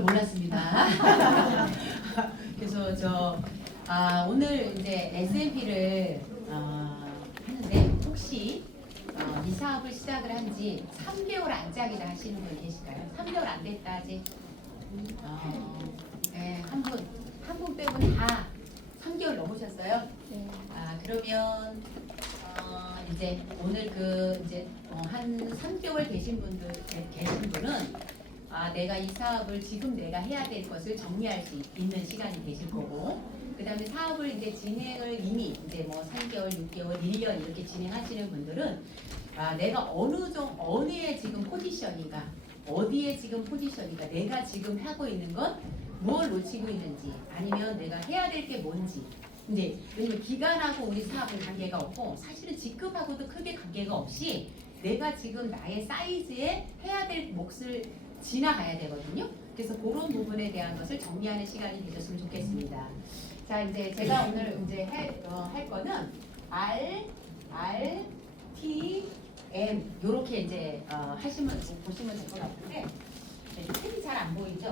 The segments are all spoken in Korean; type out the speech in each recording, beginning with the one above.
걸 몰랐습니다. 그래서 오늘 이제 S&P를 하는데 혹시 이 사업을 시작을 한 지 3개월 안짝이다 하시는 분 계실까요? 3개월 안 됐다 아직? 네, 한 분 빼고 다 3개월 넘으셨어요? 네. 그러면 이제 오늘 한 3개월 계신 분은 내가 이 사업을 지금 내가 해야 될 것을 정리할 수 있는 시간이 되실 거고, 그 다음에 사업을 이제 진행을 이미 이제 뭐 3개월, 6개월, 1년 이렇게 진행하시는 분들은 내가 어느에 지금 포지션인가, 어디에 지금 포지션인가, 내가 지금 하고 있는 것, 뭘 놓치고 있는지, 아니면 내가 해야 될 게 뭔지. 이제 왜냐면 기간하고 우리 사업은 관계가 없고 사실은 직급하고도 크게 관계가 없이 내가 지금 나의 사이즈에 해야 될 몫을 지나가야 되거든요. 그래서 그런 부분에 대한 것을 정리하는 시간이 되셨으면 좋겠습니다. 자, 이제 제가 오늘 이제 할 거는 R, T, M 요렇게 이제 보시면 될 것 같은데 펜이 잘 안 보이죠?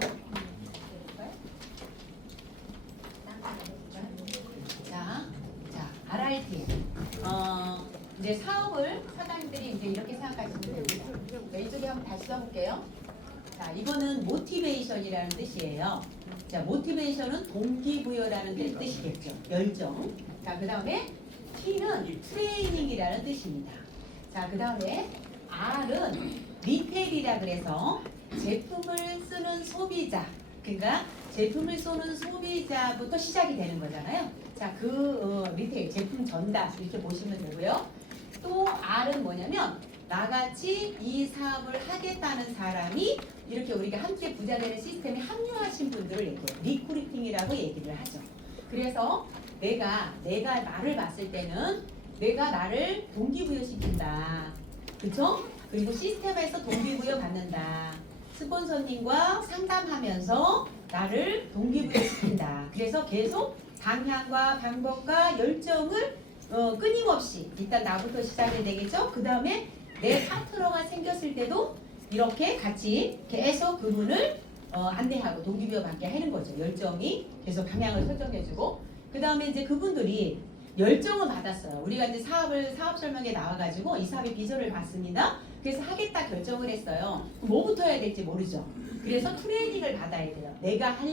자, RRT. 이제 사업을 사장님들이 이제 이렇게 생각하시면 됩니다. 이쪽에 한번 다시 써볼게요. 자, 이거는 모티베이션이라는 뜻이에요. 자, 모티베이션은 동기부여라는 뜻이겠죠. 열정. 자, 그 다음에 T는 트레이닝이라는 뜻입니다. 자, 그 다음에 R은 리테일이라 그래서 제품을 쓰는 소비자. 그러니까 제품을 쏘는 소비자부터 시작이 되는 거잖아요. 자, 리테일 제품 전달 이렇게 보시면 되고요. 또 R은 뭐냐면 나같이 이 사업을 하겠다는 사람이 이렇게 우리가 함께 부자되는 시스템에 합류하신 분들을 얘기해요. 리크루팅이라고 얘기를 하죠. 그래서 내가 나를 봤을 때는 내가 나를 동기부여시킨다. 그쵸? 그리고 시스템에서 동기부여 받는다. 스폰서님과 상담하면서 나를 동기부여시킨다. 그래서 계속 방향과 방법과 열정을 끊임없이 일단 나부터 시작이 되겠죠. 그 다음에 내 파트너가 생겼을 때도 이렇게 같이 계속 그분을 안내하고 동기부여 받게 하는 거죠. 열정이 계속 방향을 설정해주고, 그 다음에 이제 그분들이 열정을 받았어요. 우리가 이제 사업 설명에 나와가지고 이 사업의 비전을 봤습니다. 그래서 하겠다 결정을 했어요. 뭐부터 해야 될지 모르죠. 그래서 트레이닝을 받아야 돼요. 내가 할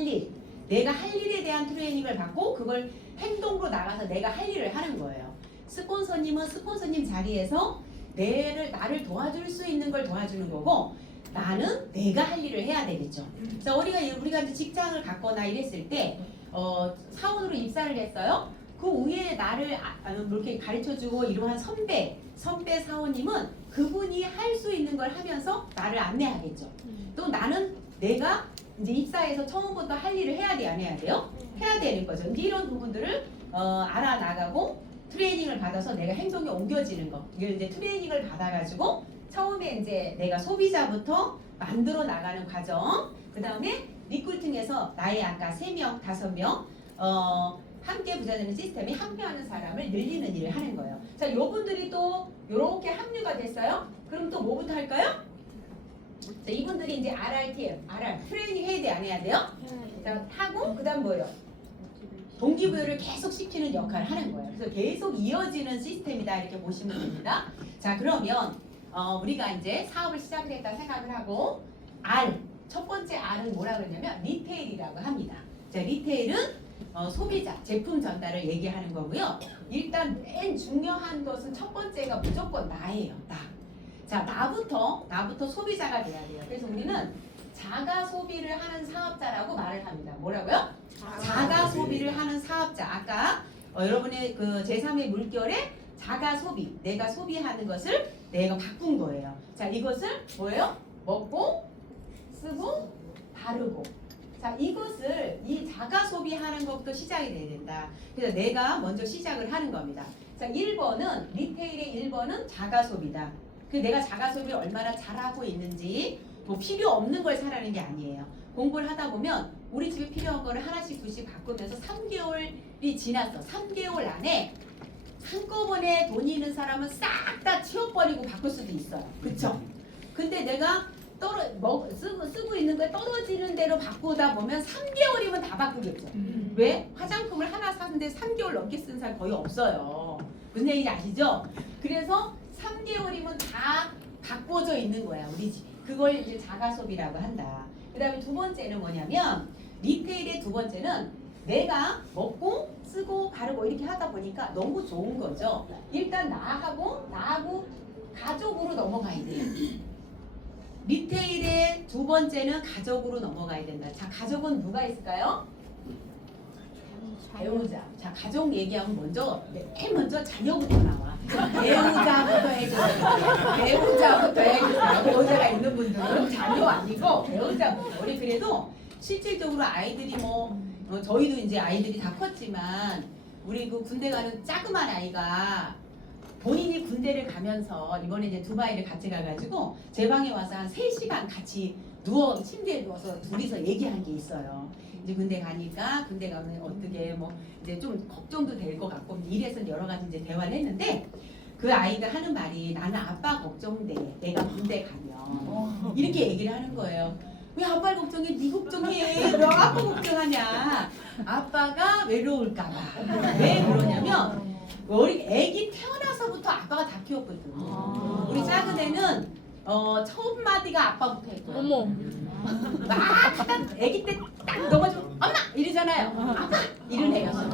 일에 대한 트레이닝을 받고 그걸 행동으로 나가서 내가 할 일을 하는 거예요. 스폰서님은 스폰서님 자리에서 나를 도와줄 수 있는 걸 도와주는 거고, 나는 내가 할 일을 해야 되겠죠. 그래서 우리가 이제 직장을 갖거나 이랬을 때 사원으로 입사를 했어요. 그 위에 나를 이렇게 가르쳐주고 이러한 선배 사원님은 그분이 할 수 있는 걸 하면서 나를 안내하겠죠. 또 나는 내가 이제 입사해서 처음부터 할 일을 해야 돼, 안 해야 돼요? 해야 되는 거죠. 이제 이런 부분들을 알아나가고 트레이닝을 받아서 내가 행동에 옮겨지는 거. 이걸 이제 트레이닝을 받아가지고 처음에 이제 내가 소비자부터 만들어 나가는 과정. 그 다음에 리크루팅에서 나의 아까 3명, 5명 함께 부자되는 시스템에 합류하는 사람을 늘리는 일을 하는 거예요. 자, 요분들이 또 요렇게 합류가 됐어요. 그럼 또 뭐부터 할까요? 자, 이분들이 이제 트레이닝 해야 돼, 안 해야 돼요? 자, 하고 그 다음 뭐예요? 동기부여를 계속 시키는 역할을 하는 거예요. 그래서 계속 이어지는 시스템이다 이렇게 보시면 됩니다. 자, 그러면 우리가 이제 사업을 시작을 했다 생각을 하고 첫 번째 R은 뭐라 그러냐면 리테일이라고 합니다. 자, 리테일은 소비자, 제품 전달을 얘기하는 거고요. 일단 맨 중요한 것은 첫 번째가 무조건 나예요. 자, 나부터 소비자가 돼야 돼요. 그래서 우리는 자가 소비를 하는 사업자라고 말을 합니다. 뭐라고요? 자가 소비를 하는 사업자. 아까 여러분의 그 제3의 물결에 자가 소비, 내가 소비하는 것을 내가 바꾼 거예요. 자, 이것을 뭐예요? 먹고, 쓰고, 바르고. 자, 이 자가 소비하는 것부터 시작이 돼야 된다. 그래서 내가 먼저 시작을 하는 겁니다. 자, 1번은 리테일의 1번은 자가 소비다. 그 내가 자가 소비를 얼마나 잘하고 있는지, 뭐 필요 없는 걸 사라는 게 아니에요. 공부를 하다 보면 우리 집에 필요한 거를 하나씩 둘씩 바꾸면서 3개월이 지났어. 3개월 안에 한꺼번에 돈이 있는 사람은 싹 다 치워버리고 바꿀 수도 있어요. 그쵸? 근데 내가 쓰고 있는 거에 떨어지는 대로 바꾸다 보면 3개월이면 다 바꾸겠죠. 왜? 화장품을 하나 사는데 3개월 넘게 쓴 사람 거의 없어요. 무슨 얘기인지 아시죠? 그래서 3개월이면 다 바꿔져 있는 거야 우리 집이. 그걸 이제 자가소비라고 한다. 그 다음에 두 번째는 뭐냐면 리테일의 두 번째는 내가 먹고 쓰고 바르고 이렇게 하다 보니까 너무 좋은 거죠. 일단 나하고 가족으로 넘어가야 돼요. 리테일의 두 번째는 가족으로 넘어가야 된다. 자, 가족은 누가 있을까요? 배우자. 자, 가족 얘기하면 맨 먼저 자녀부터 나와. 배우자부터 해줘요. 배우자부터 해줘요. 배우자가 있는 분들은 자녀 아니고 배우자부터. 우리 그래도 실질적으로 아이들이 저희도 이제 아이들이 다 컸지만 우리 그 군대 가는 자그만 아이가 본인이 군대를 가면서 이번에 이제 두바이를 같이 가가지고 제 방에 와서 한 3시간 같이 침대에 누워서 둘이서 얘기한 게 있어요. 이제 군대 가니까 군대 가면 어떻게 이제 좀 걱정도 될 것 같고 이래서 여러 가지 이제 대화를 했는데 그 아이가 하는 말이 나는 아빠 걱정돼. 내가 군대 가면 이렇게 얘기를 하는 거예요. 왜 아빠를 걱정해? 네 걱정해. 왜 아빠 걱정하냐? 아빠가 외로울까봐. 왜 그러냐면 우리 애기 태어나서부터 아빠가 다 키웠거든. 우리 작은 애는 첫 마디가 아빠부터 했고요. 어머. 막 애기 때 딱 넘어지면 엄마 이러잖아요. 아빠 이런 애였어.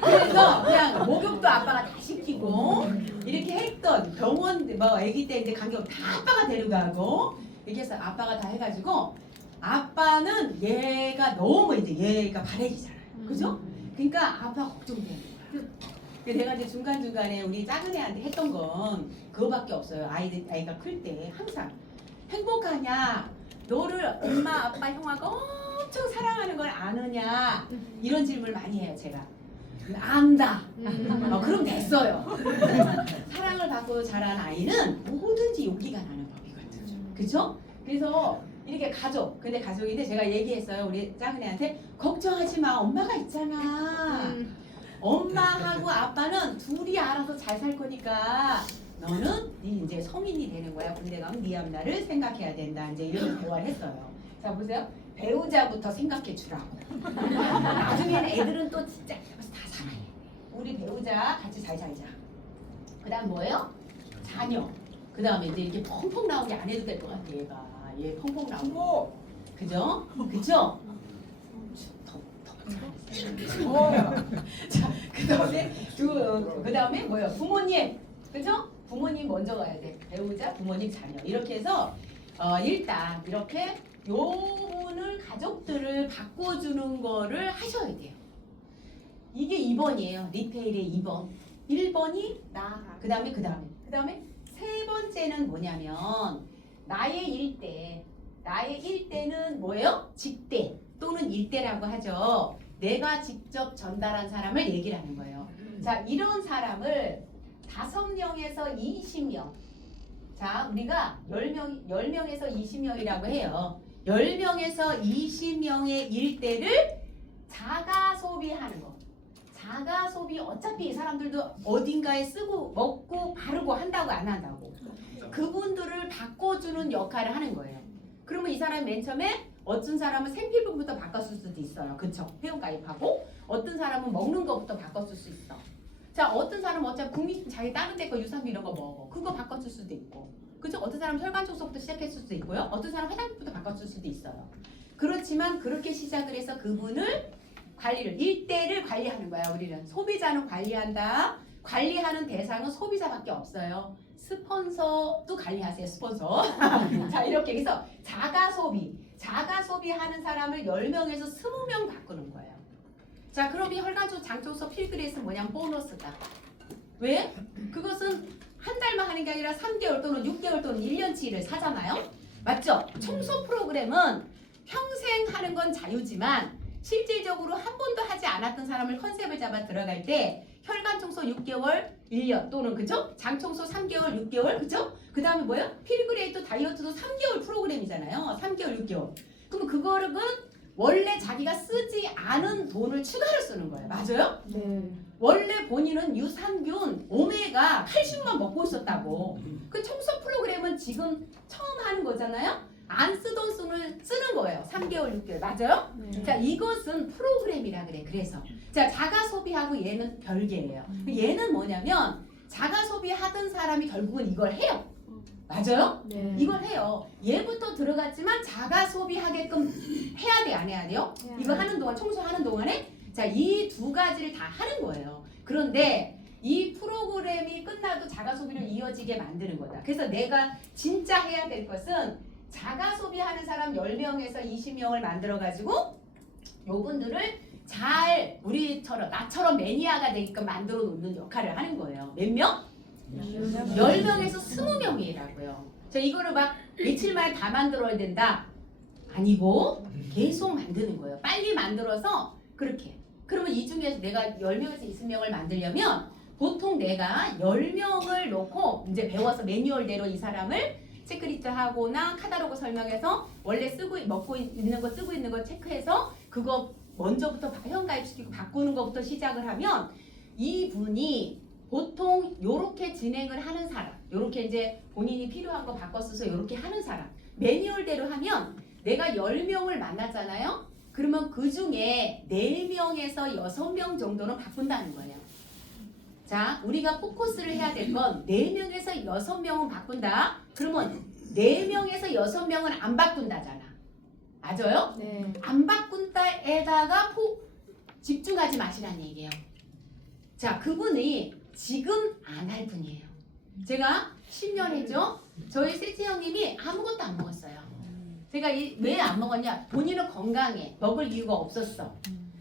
그래서 그냥 목욕도 아빠가 다 시키고 이렇게 했던 병원 애기 때 이제 간격 다 아빠가 데려가고 이렇게 해서 아빠가 다 해가지고 아빠는 얘가 너무 이제 얘가 발해지잖아요. 그죠? 그러니까 아빠 걱정되는 거야. 내가 이제 중간중간에 우리 작은 애한테 했던 건 그거밖에 없어요. 아이가 클 때 항상 행복하냐? 너를 엄마, 아빠, 형아가 엄청 사랑하는 걸 아느냐? 이런 질문을 많이 해요, 제가. 안다. 그럼 됐어요. 사랑을 받고 자란 아이는 뭐든지 용기가 나는 법이거든요. 그죠? 그래서 이렇게 근데 가족인데 제가 얘기했어요. 우리 작은 애한테 걱정하지 마. 엄마가 있잖아. 엄마하고 아빠는 둘이 알아서 잘 살 거니까 너는 이제 성인이 되는 거야. 군대 가면 네 앞날을 생각해야 된다. 이제 이런 대화를 했어요. 자, 보세요. 배우자부터 생각해 주라고. 나중에는 애들은 또 진짜 다 사랑해. 우리 배우자 같이 잘 살자. 그 다음 뭐예요? 자녀. 그 다음에 이제 이렇게 펑펑 나오게 안 해도 될 것 같아. 얘 펑펑 나오고. 그죠? 그죠? 자, 그 다음에 뭐예요? 부모님. 그죠? 부모님 먼저 가야 돼. 배우자, 부모님, 자녀. 이렇게 해서 일단 이렇게 요분을 가족들을 바꿔주는 거를 하셔야 돼요. 이게 2번이에요. 리테일의 2번. 1번이 나. 그 다음에 세 번째는 뭐냐면 나의 일대. 나의 일대는 뭐예요? 직대 또는 일대라고 하죠. 내가 직접 전달한 사람을 얘기를 하는 거예요. 자, 이런 사람을 5명에서 20명. 자, 우리가 10명에서 20명이라고 해요. 10명에서 20명의 일대를 자가 소비하는 거. 자가 소비 어차피 이 사람들도 어딘가에 쓰고 먹고 바르고 한다고 안 한다고. 그분들을 바꿔주는 역할을 하는 거예요. 그러면 이 사람이 맨 처음에 어떤 사람은 생필품부터 바꿨을 수도 있어요. 그쵸? 회원가입하고 어떤 사람은 먹는 거부터 바꿨을 수 있어. 자, 어떤 사람은 어차피 국민식 자기 다른 데 거 유산균 이런 거 먹어. 그거 바꿨을 수도 있고. 그죠? 어떤 사람은 혈관 청소부터 시작했을 수도 있고요. 어떤 사람은 화장품부터 바꿨을 수도 있어요. 그렇지만 그렇게 시작을 해서 그분을 일대를 관리하는 거야. 우리는 소비자는 관리한다. 관리하는 대상은 소비자밖에 없어요. 스폰서도 관리하세요. 스폰서. 자, 이렇게 해서 자가 소비하는 사람을 10명에서 20명 바꾸는 거예요. 자, 그럼 이 혈관초 장청소 필그레이스는 뭐냐면 보너스다. 왜? 그것은 한 달만 하는 게 아니라 3개월 또는 6개월 또는 1년치를 사잖아요. 맞죠? 청소 프로그램은 평생 하는 건 자유지만 실질적으로 한 번도 하지 않았던 사람을 컨셉을 잡아 들어갈 때 혈관 청소 6개월, 1년 또는 그죠? 장 청소 3개월, 6개월 그죠? 그 다음에 뭐예요? 필그레이트 다이어트도 3개월 프로그램이잖아요. 3개월, 6개월. 그럼 그거는 원래 자기가 쓰지 않은 돈을 추가로 쓰는 거예요. 맞아요? 네. 원래 본인은 유산균, 오메가, 칼슘만 먹고 있었다고. 그 청소 프로그램은 지금 처음 하는 거잖아요. 안 쓰던 손을 쓰는 거예요. 3개월, 6개월. 맞아요? 자, 이것은 프로그램이라 그래. 그래서 자, 자가 소비하고 얘는 별개예요. 얘는 뭐냐면 자가 소비하던 사람이 결국은 이걸 해요. 맞아요? 네. 이걸 해요. 얘부터 들어갔지만 자가 소비하게끔 해야 돼, 안 해야 돼요? 이거 하는 동안, 청소하는 동안에 자, 이 두 가지를 다 하는 거예요. 그런데 이 프로그램이 끝나도 자가 소비로 이어지게 만드는 거다. 그래서 내가 진짜 해야 될 것은 자가 소비하는 사람 10명에서 20명을 만들어가지고 요분들을 잘 우리처럼 나처럼 매니아가 되게끔 만들어 놓는 역할을 하는 거예요. 몇 명? 10명에서 20명이라고요. 자, 이거를 막 며칠 만에 다 만들어야 된다. 아니고 계속 만드는 거예요. 빨리 만들어서 그렇게. 그러면 이 중에서 내가 10명에서 20명을 만들려면 보통 내가 10명을 놓고 이제 배워서 매뉴얼대로 이 사람을 체크리스트 하거나 카탈로그 설명해서 원래 먹고 있는 거 쓰고 있는 거 체크해서 그거 먼저부터 회원가입시키고 바꾸는 것부터 시작을 하면 이분이 보통 요렇게 진행을 하는 사람, 요렇게 이제 본인이 필요한 거 바꿔 써서 요렇게 하는 사람, 매뉴얼대로 하면 내가 10명을 만났잖아요. 그러면 그 중에 4명에서 6명 정도는 바꾼다는 거예요. 자, 우리가 포커스를 해야 될 건 4명에서 6명은 바꾼다. 그러면 4명에서 6명은 안 바꾼다잖아. 맞아요? 네. 안 바꾼다에다가 집중하지 마시라는 얘기예요. 자, 그분이 지금 안 할 분이에요. 제가 10년 했죠? 저희 세치 형님이 아무것도 안 먹었어요. 제가 왜 안 먹었냐? 본인은 건강해. 먹을 이유가 없었어.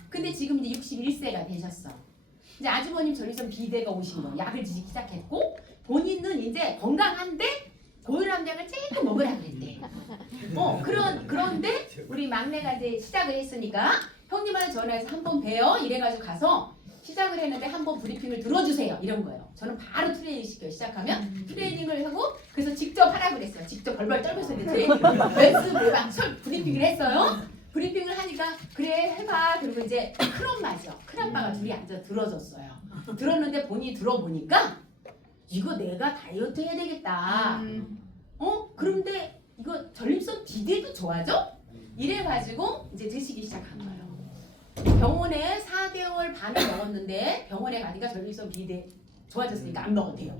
근데 지금 이제 61세가 되셨어. 이제 아주버님 저기서 비대가 오신 거 약을 드시기 시작했고 본인은 이제 건강한데 고혈압약을 조금 먹으라 그랬대. 그런데 우리 막내가 이제 시작을 했으니까 형님한테 전화해서 한번 봬요. 이래가지고 가서 시작을 했는데 한번 브리핑을 들어주세요. 이런 거예요. 저는 바로 트레이닝 시켜요. 시작하면 트레이닝을 하고 그래서 직접 하라 그랬어요. 직접 벌벌 떨면서 이제 트레이닝 연습을 막 브리핑을 했어요. 브리핑을 하니까 그래 해봐. 그리고 이제 큰엄마죠. 큰아빠가 둘이 앉아 들어줬어요. 들었는데 본인이 들어보니까 이거 내가 다이어트 해야 되겠다. 그런데 이거 전립선 비대도 좋아져? 이래가지고 이제 드시기 시작한 거예요. 병원에 4개월 반을 먹었는데 병원에 가니까 전립선 비대 좋아졌으니까 안 먹어대요.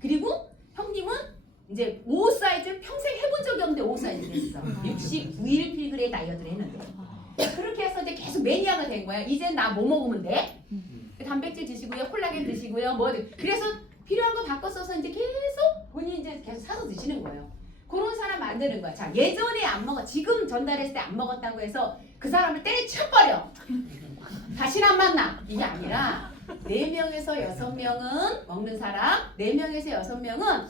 그리고 형님은 이제 5 사이즈 평생 해본 적이 없는데 5 사이즈 됐어. 69일 필그레이 다이어트를 했는데 그렇게 해서 이제 계속 매니아가 된 거야. 이제 나 뭐 먹으면 돼? 단백질 드시고요, 콜라겐 드시고요, 그래서 필요한 거 바꿔 써서 이제 계속 본인이 이제 계속 사서 드시는 거예요. 그런 사람 만드는 거야. 자, 예전에 안 먹어, 지금 전달했을 때 안 먹었다고 해서 그 사람을 때려쳐버려. 다시는 안 만나. 이게 아니라 4명에서 6명은 먹는 사람, 4명에서 6명은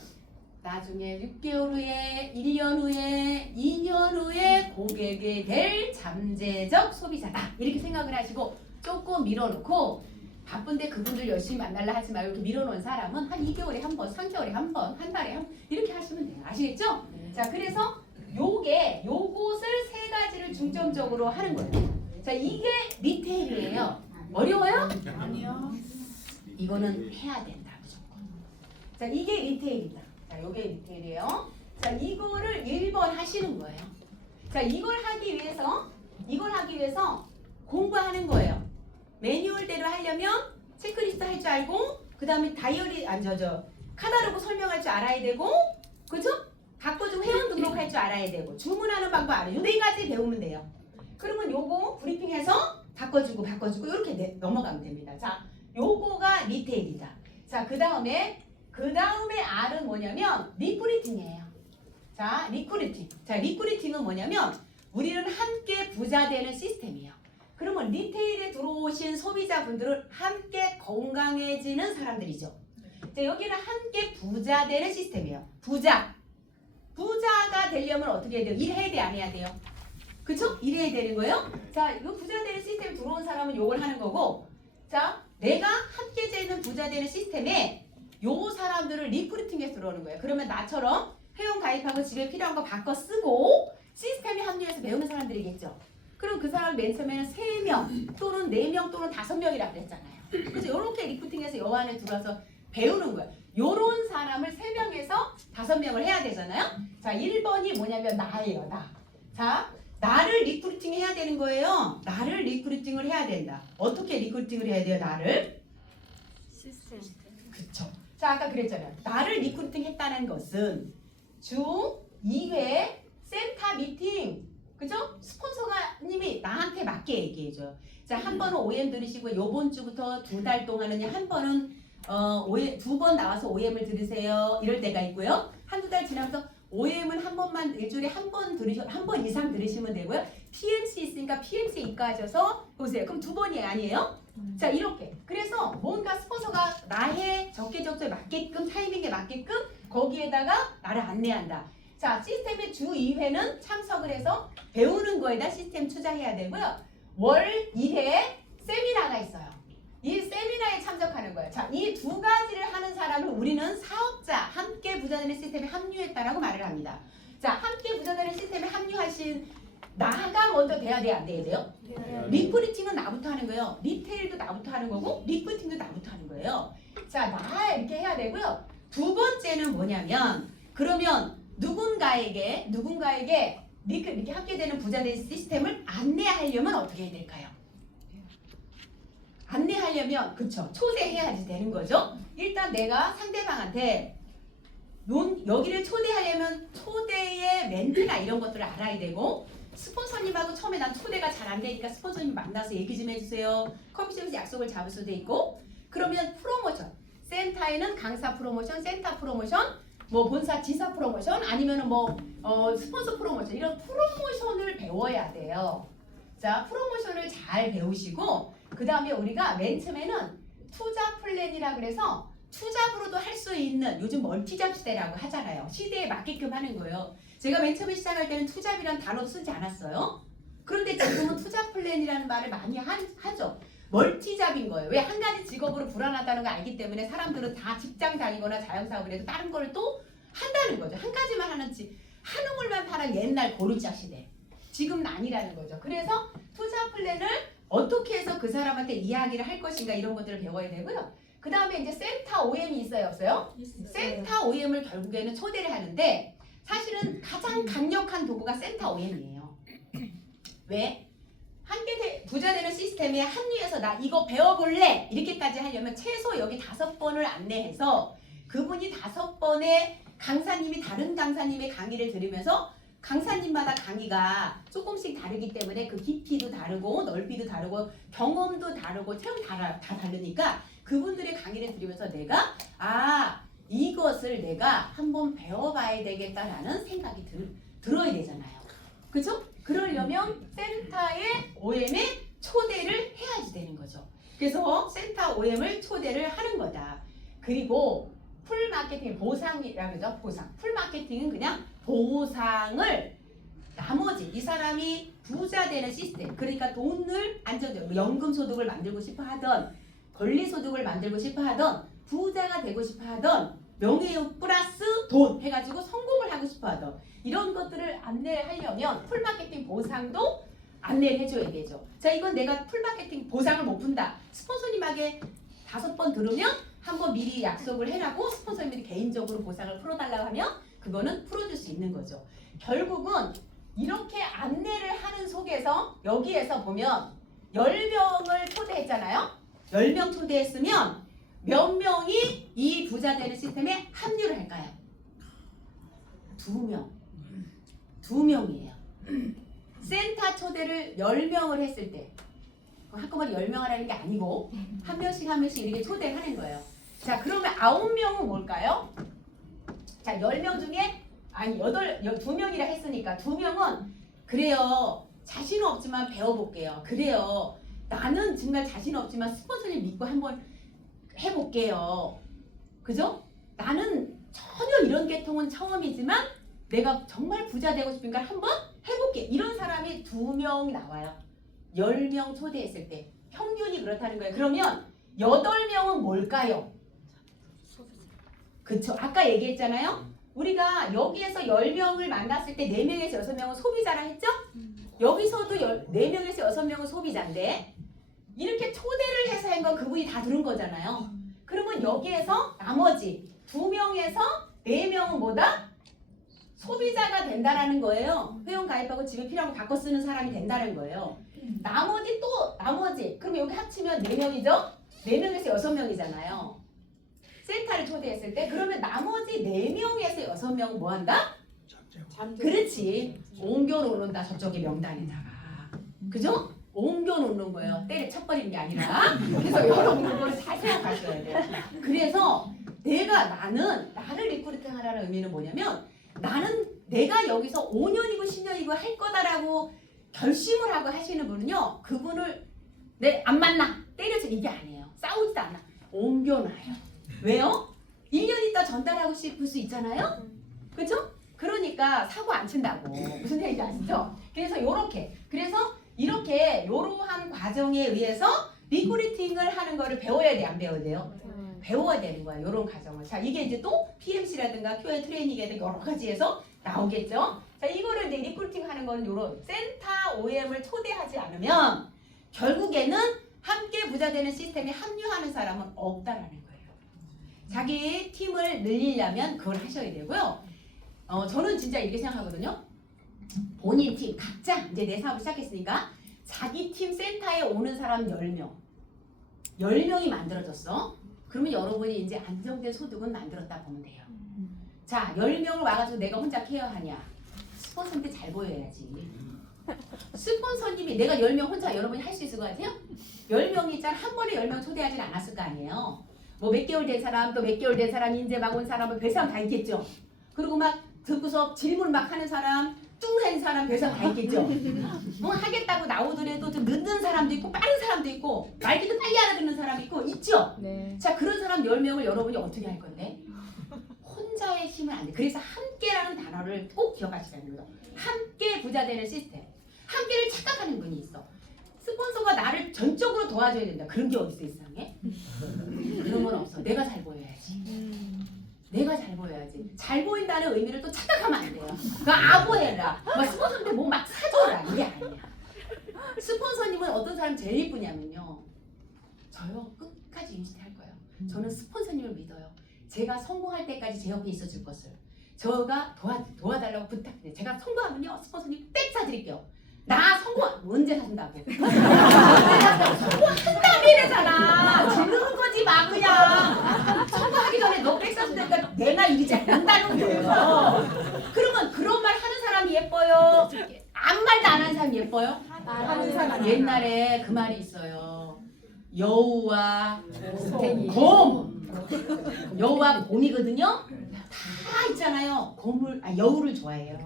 나중에 6개월 후에, 1년 후에, 2년 후에 고객이 될 잠재적 소비자다. 이렇게 생각을 하시고 조금 밀어놓고 바쁜데 그분들 열심히 만날라 하지 말고 이렇게 밀어놓은 사람은 한 2개월에 한 번, 3개월에 한 번, 한 달에 한 번 이렇게 하시면 돼요. 아시겠죠? 자, 그래서 요것을 3가지를 중점적으로 하는 거예요. 자, 이게 리테일이에요. 어려워요? 아니요. 이거는 해야 된다 무조건. 자, 이게 리테일이다. 자, 요게 리테일이에요. 자, 이거를 1번 하시는 거예요. 자, 이걸 하기 위해서 공부하는 거예요. 매뉴얼대로 하려면 체크리스트 할 줄 알고 그 다음에 다이어리 카탈로그 설명할 줄 알아야 되고 그죠? 바꿔주고 회원 등록할 줄 알아야 되고 주문하는 방법 알아요. 요 4가지 배우면 돼요. 그러면 요거 브리핑해서 바꿔주고 이렇게 넘어가면 됩니다. 자, 요거가 리테일이다. 자, 그 다음에 R은 뭐냐면 리크루팅이에요. 자, 리크루팅. 자, 리크루팅은 뭐냐면 우리는 함께 부자 되는 시스템이에요. 그러면 리테일에 들어오신 소비자분들은 함께 건강해지는 사람들이죠. 자, 여기는 함께 부자 되는 시스템이에요. 부자가 되려면 어떻게 해야 돼요? 일해야 돼, 안 해야 돼요? 그쵸? 일해야 되는 거예요. 자, 이거 부자 되는 시스템 들어온 사람은 요걸 하는 거고, 자, 내가 함께 되는 부자 되는 시스템에 요 사람들을 리크루팅해서 들어오는 거예요. 그러면 나처럼 회원 가입하고 집에 필요한 거 바꿔 쓰고 시스템에 합류해서 배우는 사람들이겠죠. 그럼 그 사람 맨 처음에는 3명 또는 4명 또는 5명이라 그랬잖아요. 그래서 이렇게 리크루팅해서 여 안에 들어와서 배우는 거예요. 요런 사람을 3명에서 5명을 해야 되잖아요. 자, 1번이 뭐냐면 나예요. 나. 자, 나를 리크루팅 해야 되는 거예요. 나를 리크루팅을 해야 된다. 어떻게 리크루팅을 해야 돼요? 나를? 시스템. 그쵸. 자, 아까 그랬잖아요. 나를 리크루팅 했다는 것은 주 2회 센터 미팅, 그죠? 스폰서님이 나한테 맞게 얘기해줘요. 자, 한 번은 OM 들으시고 요번 주부터 2달 동안은 한 번은 OM, 2번 나와서 OM을 들으세요. 이럴 때가 있고요. 한두 달 지나면서 OM은 한 번만 일주일에 한 번 이상 들으시면 되고요. PMC 있으니까 PMC 입가하셔서 보세요. 그럼 2번이 아니에요? 자, 이렇게. 그래서 뭔가 스폰서가 나의 적재적소에 맞게끔 타이밍에 맞게끔 거기에다가 나를 안내한다. 자, 시스템의 주 2회는 참석을 해서 배우는 거에다 시스템 투자해야 되고요. 월 1회 세미나가 있어요. 이 세미나에 참석하는 거예요. 자, 이 2가지를 하는 사람을 우리는 사업자, 함께 부자되는 시스템에 합류했다라고 말을 합니다. 자, 함께 부자되는 시스템에 합류하신 나가 먼저 돼야 돼요? 안 돼야 돼요? 리크루팅은 나부터 하는 거예요. 리테일도 나부터 하는 거고 리크루팅도 나부터 하는 거예요. 자, 나 이렇게 해야 되고요. 2번째는 뭐냐면 그러면 누군가에게 이렇게 함께 되는 부자된 시스템을 안내하려면 어떻게 해야 될까요? 안내하려면 그쵸, 초대해야지 되는 거죠. 일단 내가 상대방한테 여기를 초대하려면 초대의 멘트나 이런 것들을 알아야 되고 스폰서님하고 처음에 난 초대가 잘 안 되니까 스폰서님 만나서 얘기 좀 해주세요. 커피숍에서 약속을 잡을 수도 있고 그러면 프로모션 센터에는 강사 프로모션, 센터 프로모션 뭐 본사 지사 프로모션 아니면은 뭐 스폰서 프로모션 이런 프로모션을 배워야 돼요. 자, 프로모션을 잘 배우시고 그 다음에 우리가 맨 처음에는 투자 플랜이라 그래서 투잡으로도 할 수 있는 요즘 멀티잡 시대라고 하잖아요. 시대에 맞게끔 하는 거예요. 제가 맨 처음에 시작할 때는 투잡이라는 단어도 쓰지 않았어요. 그런데 지금은 투잡 플랜이라는 말을 많이 하죠. 멀티잡인 거예요. 왜? 한 가지 직업으로 불안하다는 걸 알기 때문에 사람들은 다 직장 다니거나 자영사업을 해도 다른 걸 또 한다는 거죠. 한 가지만 하는 걸만 파는 옛날 고르짝 시대. 지금은 아니라는 거죠. 그래서 투자 플랜을 어떻게 해서 그 사람한테 이야기를 할 것인가 이런 것들을 배워야 되고요. 그 다음에 이제 센터 OM이 있어요, 없어요? 센터 OM을 결국에는 초대를 하는데 사실은 가장 강력한 도구가 센터 OM이에요. 왜? 함께 부자되는 시스템에 합류해서 나 이거 배워볼래 이렇게까지 하려면 최소 여기 5번을 안내해서 그분이 5번의 강사님이 다른 강사님의 강의를 들으면서 강사님마다 강의가 조금씩 다르기 때문에 그 깊이도 다르고 넓이도 다르고 경험도 다르고 체험 다 다르니까 그분들의 강의를 들으면서 내가 이것을 내가 한번 배워봐야 되겠다라는 생각이 들어야 되잖아요. 그죠? 그러려면 센터의 OM에 초대를 해야지 되는 거죠. 그래서 센터 OM을 초대를 하는 거다. 그리고 풀 마케팅 보상이라고 하죠. 보상. 풀 마케팅은 그냥 보상을 나머지 이 사람이 부자 되는 시스템 그러니까 돈을 안정적으로 연금 소득을 만들고 싶어 하던 권리 소득을 만들고 싶어 하던 부자가 되고 싶어 하던 명예욕 플러스 돈 해가지고 성공을 하고 싶어 하던 이런 것들을 안내하려면 풀 마케팅 보상도 안내를 해줘야 되죠. 자, 이건 내가 풀 마케팅 보상을 못 푼다. 스폰서님에게 5번 들으면 한번 미리 약속을 해라고 스폰서님들이 개인적으로 보상을 풀어달라고 하면 그거는 풀어줄 수 있는 거죠. 결국은 이렇게 안내를 하는 속에서 여기에서 보면 10명을 초대했잖아요. 10명 초대했으면 몇 명이 이 부자 되는 시스템에 합류를 할까요? 2명. 2명이에요. 센터 초대를 10명을 했을 때 한꺼번에 10명 하라는 게 아니고 한 명씩 이렇게 초대를 하는 거예요. 자, 그러면 9명은 뭘까요? 자, 10명 중에 2명이라 했으니까 2명은 그래요. 자신 없지만 배워볼게요. 그래요. 나는 정말 자신 없지만 스폰서님 믿고 한번 해볼게요. 그죠? 나는 전혀 이런 계통은 처음이지만 내가 정말 부자 되고 싶으니까 한번 해볼게. 이런 사람이 2명 나와요. 10명 초대했을 때 평균이 그렇다는 거예요. 그러면 8명은 뭘까요? 그쵸? 아까 얘기했잖아요. 우리가 여기에서 10명을 만났을 때 4명에서 6명은 소비자라 했죠? 여기서도 4명에서 6명은 소비자인데 이렇게 초대를 해서 한 건 그분이 다 들은 거잖아요. 그러면 여기에서 나머지 2명에서 4명은 뭐다? 소비자가 된다라는 거예요. 회원 가입하고 집에 필요한 거 바꿔 쓰는 사람이 된다는 거예요. 나머지 그럼 여기 합치면 4명이죠? 4명에서 6명이잖아요. 센터를 초대했을 때 그러면 나머지 4명에서 6명은 뭐 한다? 그렇지. 옮겨놓는다 저쪽에 명단에다가. 그죠? 옮겨놓는 거예요. 때려쳐버리는 게 아니라. 그래서 여러분 그거를 잘 생각하셔야 돼요. 그래서 나를 리크루팅 하라는 의미는 뭐냐면 내가 여기서 5년이고 10년이고 할 거다라고 결심을 하고 하시는 분은요. 그분을 안 만나. 때려쳐 이게 아니에요. 싸우지도 않아. 옮겨놔요. 왜요? 1년 있다 전달하고 싶을 수 있잖아요. 그렇죠? 그러니까 사고 안 친다고. 무슨 얘기인지 아시죠? 그래서 이러한 과정에 의해서 리크루팅을 하는 거를 배워야 돼, 안 배워야 돼요? 배워야 되는 거야, 이런 과정을. 자, 이게 이제 또 PMC라든가 QA 트레이닝이라든가 여러 가지에서 나오겠죠? 자, 이거를 이제 리크루팅 하는 거는 이런 센터 OM을 초대하지 않으면 결국에는 함께 부자되는 시스템에 합류하는 사람은 없다라는 거예요. 자기 팀을 늘리려면 그걸 하셔야 되고요. 저는 진짜 이렇게 생각하거든요. 본인 팀, 각자 이제 내 사업을 시작했으니까 자기 팀 센터에 오는 사람 10명. 10명이 만들어졌어. 그러면 여러분이 이제 안정된 소득은 만들었다 보면 돼요. 자, 10명을 와가지고 내가 혼자 케어하냐. 스폰서한테 잘 보여야지. 스폰서님이 내가 10명 혼자 여러분이 할 수 있을 것 같아요? 10명이 있잖아. 한 번에 10명 초대하진 않았을 거 아니에요. 뭐 몇 개월 된 사람, 또 몇 개월 된 사람, 인제 막 온 사람은 별 사람 다 있겠죠. 그리고 막 듣고서 질문 막 하는 사람, 뚱한 사람 별 사람 다 있겠죠. 하겠다고 나오더라도 좀 늦는 사람도 있고 빠른 사람도 있고 말기도 빨리 알아듣는 사람이 있죠. 네. 자, 그런 사람 10명을 여러분이 어떻게 할 건데? 혼자의 힘은 안 돼. 그래서 함께라는 단어를 꼭 기억하셔야 됩니다. 함께 부자되는 시스템. 함께를 착각하는 분이 있어. 스폰서가 나를 전적으로 도와줘야 된다. 그런 게 어딨어, 세상에? 그런 건 없어. 내가 잘 보여야지. 내가 잘 보여야지. 잘 보인다는 의미를 또 착각하면 안 돼요. 아보해라. 스폰서한테 뭐 막 사줘라. 이게 아니야. 스폰서님은 어떤 사람 제일 이쁘냐면요. 저요 끝까지 유지할 거예요. 저는 스폰서님을 믿어요. 제가 성공할 때까지 제 옆에 있어줄 것을. 저가 도와달라고 부탁드려요. 제가 성공하면요. 스폰서님 백 사드릴게요. 나 성공 언제 사준다고? 성공한다며 이래잖아. 지르는 거지 마 그냥. 성공하기 전에 너 백 사준다니까 내가 이기지 않는다는 거예요. 그러면 그런 말 하는 사람이 예뻐요? 아무 말도 안 하는 사람이 예뻐요? 하는 사람. 옛날에 그 말이 있어요. 여우와 곰. 여우와 곰이거든요. 다 있잖아요. 여우를 좋아해요.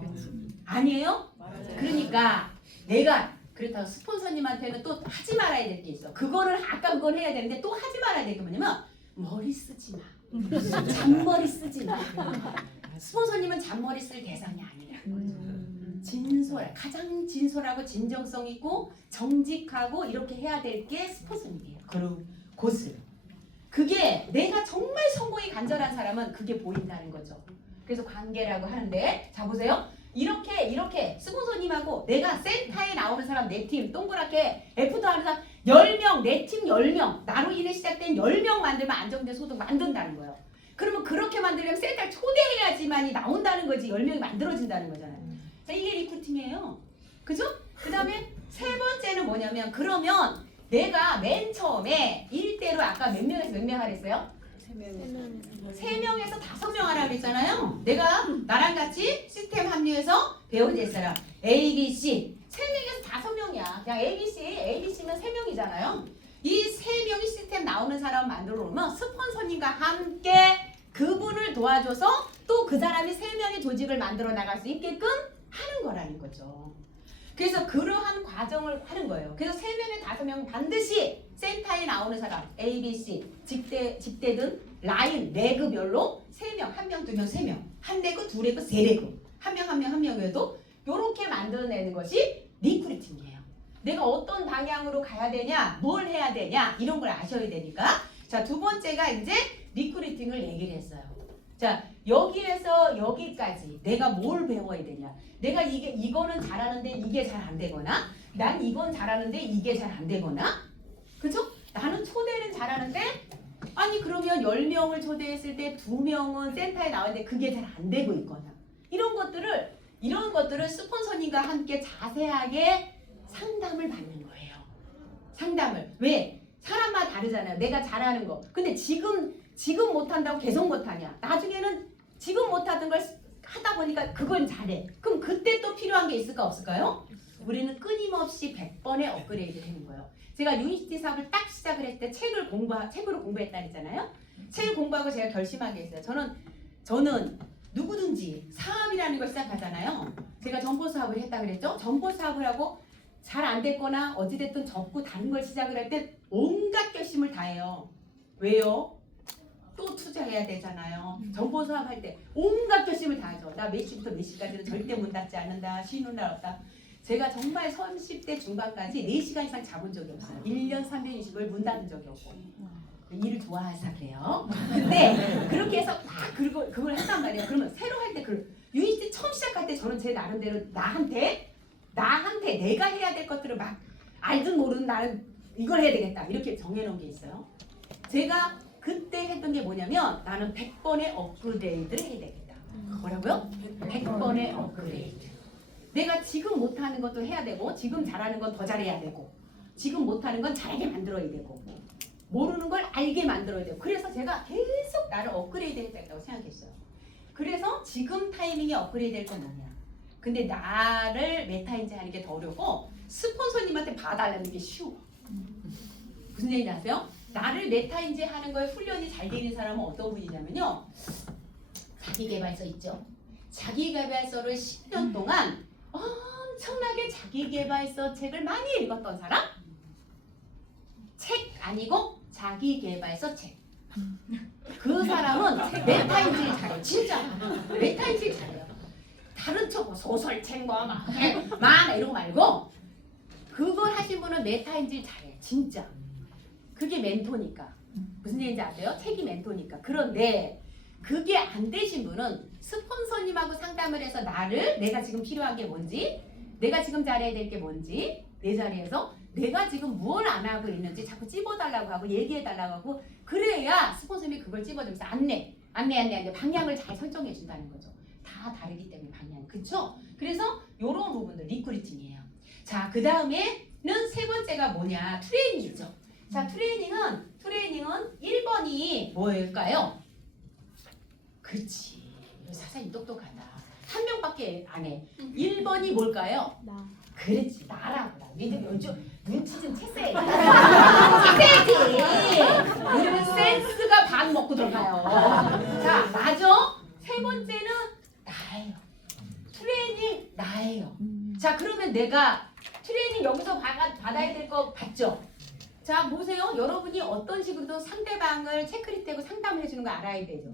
아니에요? 그러니까 내가 그렇다고 스폰서님한테는 또 하지 말아야 될 게 있어. 그거를 그건 해야 되는데 또 하지 말아야 될 게 뭐냐면 머리 쓰지 마. 잔머리 쓰지 마. 스폰서님은 잔머리 쓸 대상이 아니라 가장 진솔하고 진정성 있고 정직하고 이렇게 해야 될 게 스폰서님이에요. 그런 곳을. 그게 내가 정말 성공이 간절한 사람은 그게 보인다는 거죠. 그래서 관계라고 하는데 자 보세요. 이렇게 스폰서님하고 내가 센터에 나오는 사람 내 팀 동그랗게 F도 하는 사람 10명 내 팀 10명 나로 인해 시작된 10명 만들면 안정된 소득 만든다는 거예요. 그러면 그렇게 만들려면 센터를 초대해야지만이 나온다는 거지 10명이 만들어진다는 거잖아요. 자 이게 리크루팅이에요. 그죠? 그 다음에 세 번째는 뭐냐면 그러면 내가 맨 처음에 1대로 아까 몇 명에서 몇 명 하라 했어요? 3명에서 5명 하라 그랬잖아요. 내가 나랑 같이 시스템 합류해서 배워낼 사람 A, B, C 3명에서 5명이야. 그냥 ABC면 3명이잖아요. 이 3명이 시스템 나오는 사람 만들어 놓으면 스폰서님과 함께 그분을 도와줘서 또 그 사람이 3명의 조직을 만들어 나갈 수 있게끔 하는 거라는 거죠. 그래서 그러한 과정을 하는 거예요. 그래서 3명에 5명은 반드시 센터에 나오는 사람 A, B, C 직대든 라인, 레그별로 3명, 1명, 2명, 3명 한 레그, 두 레그, 세 레그 한 명에도 이렇게 만들어내는 것이 리크루팅이에요. 내가 어떤 방향으로 가야 되냐, 뭘 해야 되냐 이런 걸 아셔야 되니까 자, 두 번째가 이제 리크루팅을 얘기를 했어요. 자, 여기에서 여기까지 내가 뭘 배워야 되냐? 내가 이거는 잘하는데 이게 잘 안 되거나, 난 이건 잘하는데 이게 잘 안 되거나, 그죠? 나는 초대는 잘하는데, 아니 그러면 10명을 초대했을 때 2명은 센터에 나왔는데 그게 잘 안 되고 있거나, 이런 것들을 스폰서님과 함께 자세하게 상담을 받는 거예요. 상담을. 왜? 사람마다 다르잖아요. 내가 잘하는 거. 근데 지금 못한다고 계속 못하냐? 나중에는 지금 못하던 걸 하다 보니까 그건 잘해. 그럼 그때 또 필요한 게 있을까 없을까요? 우리는 끊임없이 100번의 업그레이드 되는 거예요. 제가 유니시티 사업을 딱 시작을 했을 때 책으로 공부했다 했잖아요. 책을 공부하고 제가 결심하게 했어요. 저는 누구든지 사업이라는 걸 시작하잖아요. 제가 점포 사업을 했다 그랬죠. 점포 사업을 하고 잘 안 됐거나 어찌됐든 접고 다른 걸 시작을 할 때 온갖 결심을 다 해요. 왜요? 또 투자해야 되잖아요. 점포 사업 할 때 온갖 결심을 다 하죠. 나 몇 시부터 몇 시까지는 절대 문 닫지 않는다. 쉬는 날 없다. 제가 정말 30대 중반까지 4시간 이상 자본 적이 없어요. 1년 360을 문 닫은 적이 없고. 일을 좋아해서 그래요. 근데 그렇게 해서 막 그걸 했단 말이에요. 그러면 새로 할 때 유니티 처음 시작할 때 저는 제 나름대로 나한테 내가 해야 될 것들을 막 알든 모르든 나는 이걸 해야 되겠다. 이렇게 정해놓은 게 있어요. 제가 그때 했던 게 뭐냐면 나는 100번의 업그레이드를 해야 되겠다. 뭐라고요? 100번의 업그레이드. 내가 지금 못하는 것도 해야 되고 지금 잘하는 건 더 잘해야 되고 지금 못하는 건 잘하게 만들어야 되고 모르는 걸 알게 만들어야 되고 그래서 제가 계속 나를 업그레이드 해야 된다고 생각했어요. 그래서 지금 타이밍에 업그레이드 될 건 뭐냐. 근데 나를 메타인지 하는 게 더 어렵고 스폰서님한테 봐달라는 게 쉬워. 무슨 얘기인지 아세요? 나를 메타인지 하는 거에 훈련이 잘 되는 사람은 어떤 분이냐면요. 자기계발서 있죠. 자기계발서를 10년 동안 엄청나게 자기계발서 책을 많이 읽었던 사람? 책 아니고 자기계발서 책. 그 사람은 메타인지를 잘해요. 진짜 메타인지를 잘해요. 다른 척 소설책 막 이런 거 말고 그걸 하신 분은 메타인지를 잘해요. 진짜. 그게 멘토니까. 무슨 얘기인지 아세요? 책이 멘토니까. 그런데 그게 안 되신 분은 스폰서님하고 상담을 해서 내가 지금 필요한 게 뭔지, 내가 지금 잘해야 될 게 뭔지, 내 자리에서 내가 지금 뭘 안 하고 있는지 자꾸 찝어달라고 하고 얘기해달라고 하고 그래야 스폰서님이 그걸 찝어주면서 안내 방향을 잘 설정해 준다는 거죠. 다 다르기 때문에 방향. 그쵸? 그래서 이런 부분들 리크루팅이에요. 자, 그 다음에는 세 번째가 뭐냐? 트레이닝이죠. 자, 트레이닝은 1번이 뭐일까요? 그렇지. 사장님 똑똑하다. 한 명밖에 안 해. 1번이 뭘까요? 나. 그렇지. 나라고. 니들 요즘 눈치 좀 챘어야지. 챘어야지. 우리는 센스가 반 먹고 들어가요. 자, 맞아. 세 번째는 나예요. 트레이닝 나예요. 자, 그러면 내가 트레이닝 여기서 받아야 될 거 봤죠? 자, 보세요. 여러분이 어떤 식으로든 상대방을 체크리스트하고 상담을 해주는 거 알아야 되죠.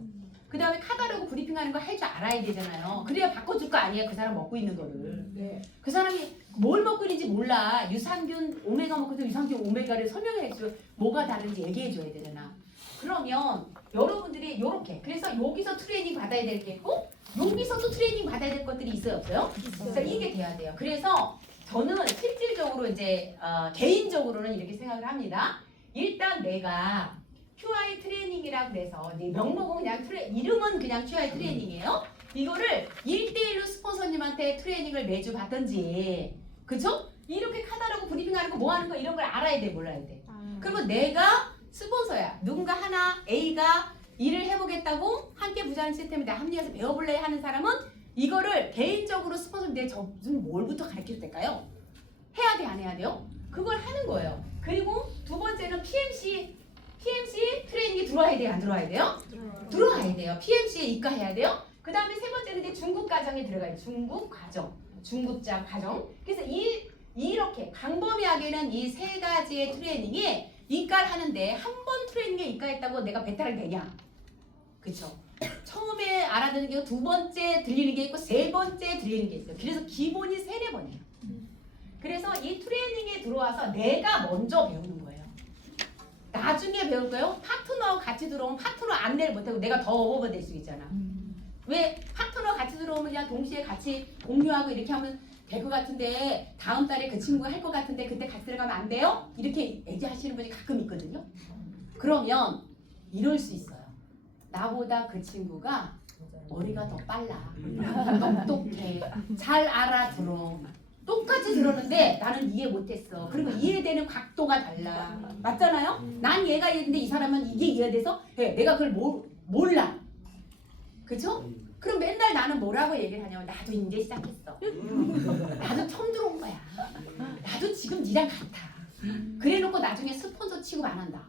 그 다음에 카달로그 브리핑하는 거 할 줄 알아야 되잖아요. 그래야 바꿔줄 거 아니에요. 그 사람 먹고 있는 거를. 네. 그 사람이 뭘 먹고 있는지 몰라. 유산균 오메가 먹고 있어. 유산균 오메가를 설명해줘. 뭐가 다른지 얘기해줘야 되잖아. 그러면 여러분들이 요렇게. 그래서 여기서 트레이닝 받아야 될 게 있고 여기서도 트레이닝 받아야 될 것들이 있어요. 없어요? 그래서 이게 돼야 돼요. 그래서 저는 실질적으로 이제 개인적으로는 이렇게 생각을 합니다. 일단 내가 QI 트레이닝이라고 해서 명목은 그냥 이름은 그냥 QI 트레이닝이에요. 이거를 1대1로 스폰서님한테 트레이닝을 매주 받든지 그쵸? 이렇게 카달로그 브리핑하는 거 뭐 하는 거 이런 걸 알아야 돼 몰라야 돼. 그러면 내가 스폰서야. 누군가 하나 A가 일을 해보겠다고 함께 부자는 시스템에 내가 합류해서 배워볼래 하는 사람은 이거를 개인적으로 스폰서님 내가 무슨 뭘부터 가르쳐도 될까요? 해야 돼 안 해야 돼요? 그걸 하는 거예요. 그리고 두 번째는 PMC 트레이닝이 들어와야 돼요 안 들어와야 돼요? 들어와야 돼요. PMC에 입가해야 돼요. 그 다음에 세 번째는 이제 중급 과정에 들어가요. 중급 과정, 중급자 과정. 그래서 이렇게 광범위하게는 이 세 가지의 트레이닝에 입가를 하는데 한 번 트레이닝에 입가했다고 내가 베테랑이 되냐? 그렇죠. 처음에 알아듣는 게 두 번째 들리는 게 있고 세 번째 들리는 게 있어요. 그래서 기본이 3-4번이에요. 그래서 이 트레이닝에 들어와서 내가 먼저 배우는 거예요. 나중에 배울 거예요. 파트너하고 같이 들어오면 파트너 안내를 못하고 내가 더 오버될 수 있잖아. 왜 파트너 같이 들어오면 그냥 동시에 같이 공유하고 이렇게 하면 될 것 같은데 다음 달에 그 친구가 할 것 같은데 그때 같이 들어가면 안 돼요? 이렇게 얘기하시는 분이 가끔 있거든요. 그러면 이럴 수 있어요. 나보다 그 친구가 머리가 더 빨라. 똑똑해. 잘 알아들어. 똑같이 들었는데 나는 이해 못했어. 그리고 이해되는 각도가 달라. 맞잖아요? 난 얘가 이해했는데 이 사람은 이게 이해돼서 내가 그걸 몰라. 그죠? 그럼 맨날 나는 뭐라고 얘기를 하냐면 나도 이제 시작했어. 나도 처음 들어온 거야. 나도 지금 니랑 같아. 그래놓고 나중에 스폰서 취급 안 한다.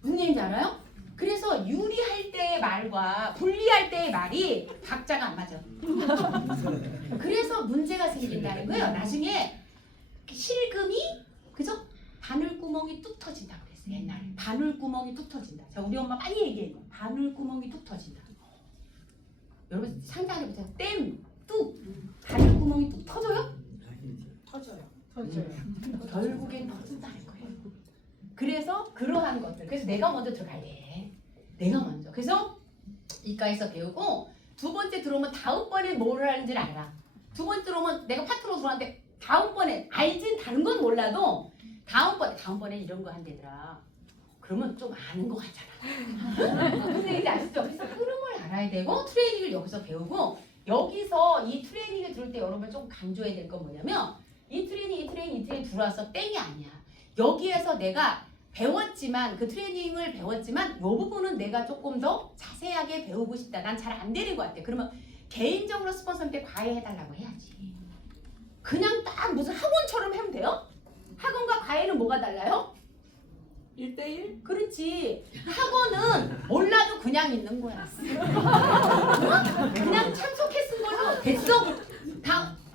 무슨 얘기인지 알아요? 그래서 유리할 때의 말과 불리할 때의 말이 박자가 안 맞아. 그래서 문제가 생긴다는 거예요. 나중에 실금이 그죠? 바늘구멍이 뚝 터진다고 그랬어요. 옛날에 바늘구멍이 뚝 터진다. 자, 우리 엄마 많이 얘기해요. 바늘구멍이 뚝 터진다. 여러분 상상해보세요. 땜, 뚝, 바늘구멍이 뚝 터져요? 터져요. 결국엔 터진다는 거예요. 그래서 그러한 것들. 그래서 내가 먼저 들어갈래. 내가 먼저. 그래서 이과에서 배우고 두 번째 들어오면 다음번에 뭘 하는지 알아. 두 번째 들어오면 내가 파트로 들어왔는데 다음번에 알진 다른 건 몰라도 다음번에 이런 거 한대더라. 그러면 좀 아는 것 같잖아. 무슨 얘기인지 아시죠? 그래서 흐름을 알아야 되고 트레이닝을 여기서 배우고 여기서 이 트레이닝을 들을 때 여러분 좀 강조해야 될 건 뭐냐면 이 트레이닝 들어와서 땡이 아니야. 여기에서 내가 배웠지만 그 트레이닝을 배웠지만 이 부분은 내가 조금 더 자세하게 배우고 싶다. 난 잘 안 되는 것 같아. 그러면 개인적으로 스폰서한테 과외해달라고 해야지. 그냥 딱 무슨 학원처럼 하면 돼요? 학원과 과외는 뭐가 달라요? 1대1? 그렇지. 학원은 몰라도 그냥 있는 거야. 그냥 참석했은 걸로 됐어.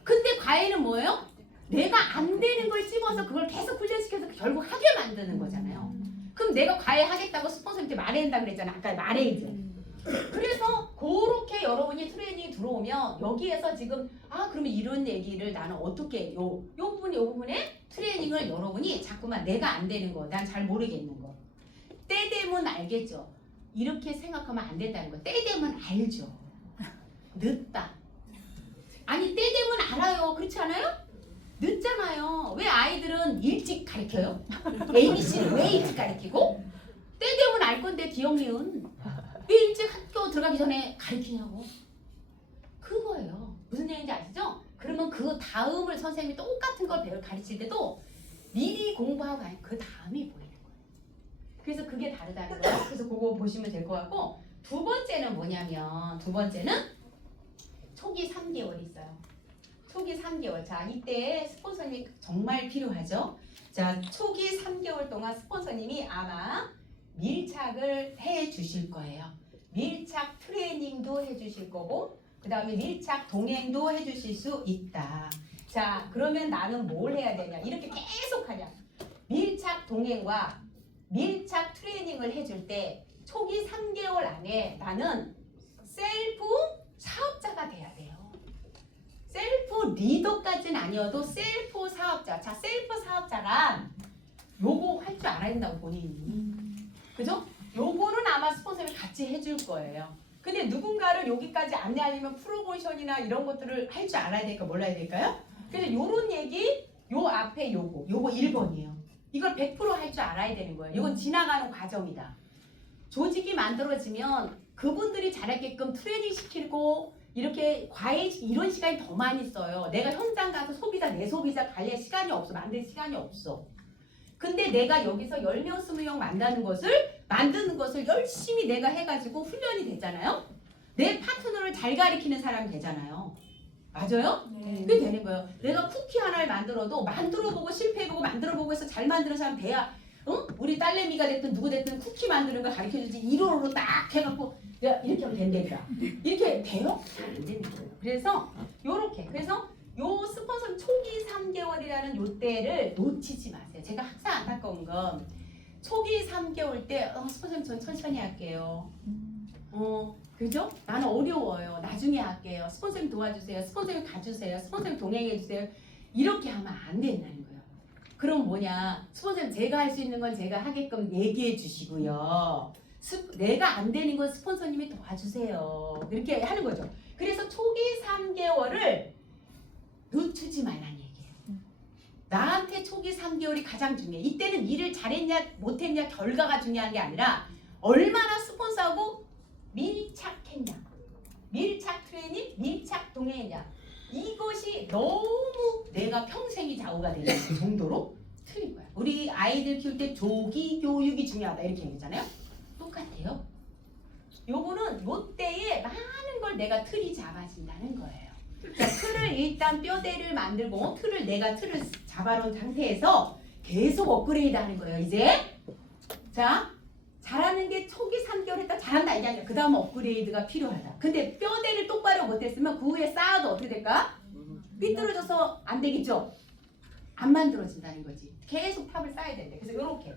근데 과외는 뭐예요? 내가 안 되는 걸 찝어서 그걸 계속 훈련시켜서 결국 하게 만드는 거잖아요. 그럼 내가 과외 하겠다고 스폰서한테 말해야 한다 그랬잖아. 아까 말해야지. 그래서 그렇게 여러분이 트레이닝 들어오면 여기에서 지금 그러면 이런 얘기를 나는 어떻게 요 부분에 트레이닝을 여러분이 자꾸만 내가 안 되는 거, 난 잘 모르겠는 거. 때 되면 알겠죠. 이렇게 생각하면 안 된다는 거. 때 되면 알죠. 늦다. 아니 때 되면 알아요. 그렇지 않아요? 늦잖아요. 왜 아이들은 일찍 가르쳐요? ABC를 왜 일찍 가르치고? 때 되면 알 건데 기억리은 왜 일찍 학교 들어가기 전에 가르치냐고. 그거예요. 무슨 얘기인지 아시죠? 그러면 그 다음을 선생님이 똑같은 걸 가르칠 때도 미리 공부하고 가면 그 다음이 보이는 거예요. 그래서 그게 다르다는 거예요. 그래서 그거 보시면 될 것 같고 두 번째는 뭐냐면 초기 3개월 있어요. 초기 3개월. 자, 이때 스폰서님이 정말 필요하죠. 자, 초기 3개월 동안 스폰서님이 아마 밀착을 해 주실 거예요. 밀착 트레이닝도 해 주실 거고 그 다음에 밀착 동행도 해 주실 수 있다. 자, 그러면 나는 뭘 해야 되냐. 이렇게 계속 하냐. 밀착 동행과 밀착 트레이닝을 해줄 때 초기 3개월 안에 나는 셀프 사업자가 돼야 돼요. 셀프 리더까지는 아니어도 셀프 사업자. 자, 셀프 사업자란 요거 할 줄 알아야 된다고 본인이. 그죠? 요거는 아마 스폰서님이 같이 해줄 거예요. 근데 누군가를 여기까지 안내하려면 프로모션이나 이런 것들을 할 줄 알아야 될까 몰라야 될까요? 그래서 요런 얘기 요 앞에 요거 1번이에요. 이걸 100% 할 줄 알아야 되는 거예요. 이건 지나가는 과정이다. 조직이 만들어지면 그분들이 잘하게끔 트레이닝 시키고 이렇게 과외 이런 시간이 더 많이 써요. 내가 현장 가서 내 소비자 관리할 시간이 없어. 만들 시간이 없어. 근데 내가 여기서 10명, 20명 만드는 것을 열심히 내가 해가지고 훈련이 되잖아요. 내 파트너를 잘 가리키는 사람이 되잖아요. 맞아요? 네. 그게 되는 거예요. 내가 쿠키 하나를 만들어보고 실패해보고 만들어보고 해서 잘 만드는 사람 돼야 우리 딸내미가 됐든 누구 됐든 쿠키 만드는 거 가르쳐주지 1호로 딱 해갖고 내가 이렇게 하면 된다. 이렇게 돼요? 잘 안 되는 거예요. 그래서 요렇게 요 스폰서 초기 3개월이라는 요 때를 놓치지 마세요. 제가 항상 안타까운 건 초기 3개월 때 스폰서님 전 천천히 할게요. 그죠? 나는 어려워요. 나중에 할게요. 스폰서님 도와주세요. 스폰서님 가주세요. 스폰서님 동행해주세요. 이렇게 하면 안 된다는 거예요. 그럼 뭐냐? 스폰서님 제가 할 수 있는 건 제가 하게끔 얘기해 주시고요. 내가 안 되는 건 스폰서님이 도와주세요. 이렇게 하는 거죠. 그래서 초기 3개월을 늦추지 말라는 얘기예요. 나한테 초기 3개월이 가장 중요해. 이때는 일을 잘했냐 못했냐 결과가 중요한 게 아니라 얼마나 스폰서하고 밀착했냐. 밀착 트레이닝, 밀착 동행했냐. 이것이 너무 내가 평생이 좌우가 되는 정도로 틀린 거야. 우리 아이들 키울 때 조기 교육이 중요하다 이렇게 얘기했잖아요. 똑같아요. 요거는 요때에 많은 걸 내가 틀이 잡아진다는 거예요. 자, 틀을 일단 뼈대를 만들고 내가 틀을 잡아놓은 상태에서 계속 업그레이드 하는 거예요. 이제 자 잘하는 게 초기 3개월 했다 잘한다 이게 아니라 그 다음 업그레이드가 필요하다. 근데 뼈대를 똑바로 못했으면 그 후에 쌓아도 어떻게 될까? 삐뚤어져서 안 되겠죠? 안 만들어진다는 거지. 계속 탑을 쌓아야 된대. 그래서 이렇게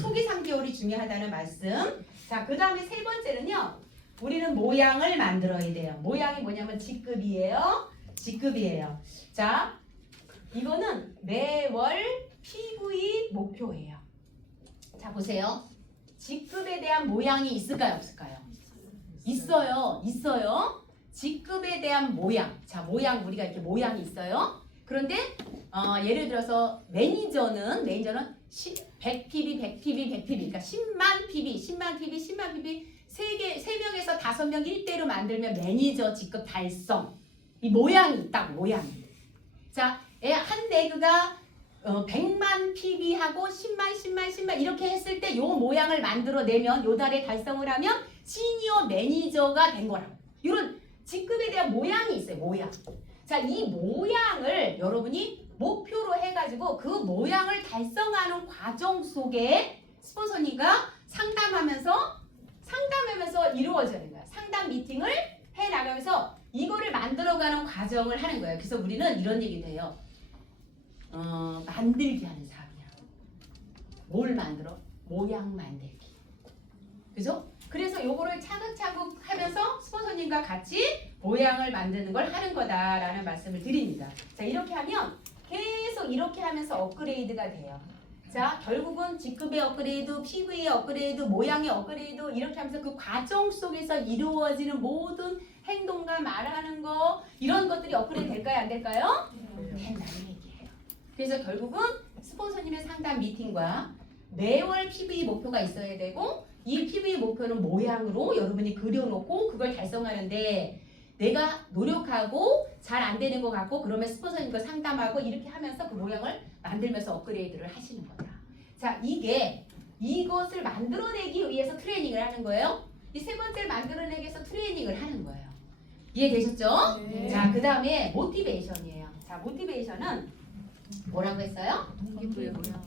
초기 3개월이 중요하다는 말씀. 자, 그 다음에 세 번째는요. 우리는 모양을 만들어야 돼요. 모양이 뭐냐면 직급이에요. 직급이에요. 자, 이거는 매월 PV 목표예요. 자, 보세요. 직급에 대한 모양이 있을까요? 없을까요? 있어요. 있어요. 직급에 대한 모양. 자, 모양 우리가 이렇게 모양이 있어요. 그런데 예를 들어서 매니저는 100PB, 100PB, 100PB, 그러니까 10만 PB, 10만 PB, 10만 PB 3명에서 5명 1대로 만들면 매니저 직급 달성. 이 모양이 있다고, 모양이. 자, 한 대그가 100만 PB하고 10만 이렇게 했을 때 요 모양을 만들어내면 요 달에 달성을 하면 시니어 매니저가 된 거라고. 이런 직급에 대한 모양이 있어요, 모양. 자, 이 모양을 여러분이 목표로 해가지고 그 모양을 달성하는 과정 속에 스폰서님과 상담하면서 이루어지는 거야. 상담 미팅을 해 나가면서 이거를 만들어가는 과정을 하는 거예요. 그래서 우리는 이런 얘기도 해요. 만들기 하는 사람이야. 뭘 만들어? 모양 만들기. 그죠? 그래서 요거를 차근차근 하면서 스폰서님과 같이 모양을 만드는 걸 하는 거다라는 말씀을 드립니다. 자, 이렇게 하면 계속 이렇게 하면서 업그레이드가 돼요. 자, 결국은 직급의 업그레이드, PV의 업그레이드, 모양의 업그레이드 이렇게 하면서 그 과정 속에서 이루어지는 모든 행동과 말하는 거 이런 것들이 업그레이드 될까요? 안 될까요? 된다는 얘기예요. 그래서 결국은 스폰서님의 상담 미팅과 매월 PV 목표가 있어야 되고 이 PV 목표는 모양으로 여러분이 그려놓고 그걸 달성하는데 내가 노력하고 잘 안 되는 것 같고 그러면 스폰서님과 상담하고 이렇게 하면서 그 모양을 만들면서 업그레이드를 하시는 거다. 자, 이것을 만들어내기 위해서 트레이닝을 하는 거예요. 이 세 번째를 만들어내기 위해서 트레이닝을 하는 거예요. 이해되셨죠? 네. 자, 그 다음에 모티베이션이에요. 자, 모티베이션은 뭐라고 했어요?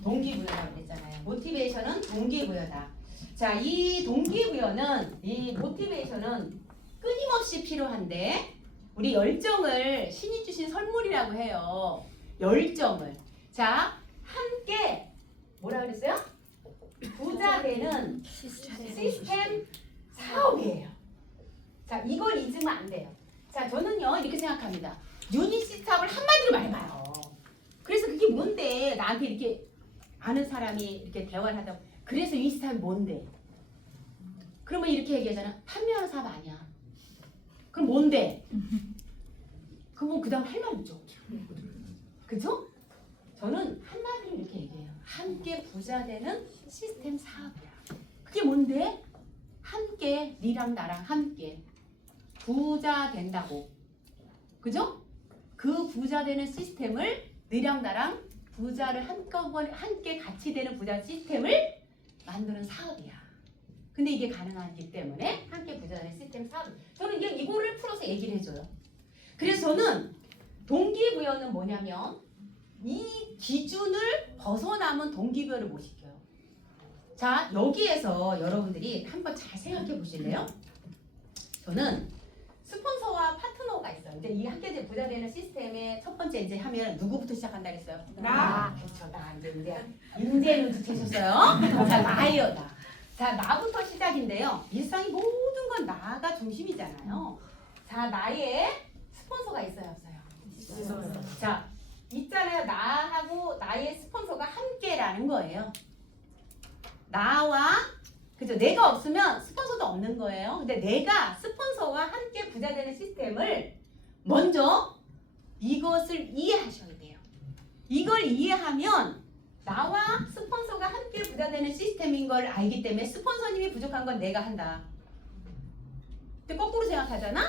동기부여라고 했잖아요. 모티베이션은 동기부여다. 자, 이 동기부여는 이 모티베이션은 끊임없이 필요한데 우리 열정을 신이 주신 선물이라고 해요. 열정을. 자, 함께 뭐라 그랬어요? 부자 되는 시스템 사업이에요. 자, 이걸 잊으면 안 돼요. 자, 저는요 이렇게 생각합니다. 유니시 사업을 한마디로 말해봐요. 그래서 그게 뭔데? 나한테 이렇게 아는 사람이 이렇게 대화를 하다 그래서 유니시 사업이 뭔데? 그러면 이렇게 얘기하잖아. 판매하는 사업 아니야. 그럼 뭔데? 그럼 그 다음 할 말 있죠. 그죠? 저는 한마디로 이렇게 얘기해요. 함께 부자 되는 시스템 사업이야. 그게 뭔데? 함께 니랑 나랑 함께 부자 된다고. 그죠? 그 부자 되는 시스템을 너랑 나랑 부자를 한꺼번에 함께 같이 되는 부자 시스템을 만드는 사업이야. 근데 이게 가능하기 때문에 함께 부자 되는 시스템 사업. 저는 이거를 풀어서 얘기를 해줘요. 그래서 저는 동기부여는 뭐냐면 이 기준을 벗어나면 동기부여를 못 시켜요. 자, 여기에서 여러분들이 한번 잘 생각해 보실래요? 저는 스폰서와 파트너가 있어요. 이제 이 함께 부자 되는 시스템의 첫 번째 이제 하면 누구부터 시작한다 그랬어요? 나. 그렇죠. 나 이제 눈치채셨어요? 자, 나예요, 나. 자, 나부터 시작인데요. 일상의 모든 건 나가 중심이잖아요. 자, 나의 스폰서가 있어요, 없어요? 있어요. 자, 있잖아요. 나하고 나의 스폰서가 함께라는 거예요. 나와 그죠? 내가 없으면 스폰서도 없는 거예요. 근데 내가 스폰서와 함께 부자 되는 시스템을 먼저 이것을 이해하셔야 돼요. 이걸 이해하면 나와 스폰서가 함께 부자 되는 시스템인 걸 알기 때문에 스폰서님이 부족한 건 내가 한다. 근데 거꾸로 생각하잖아?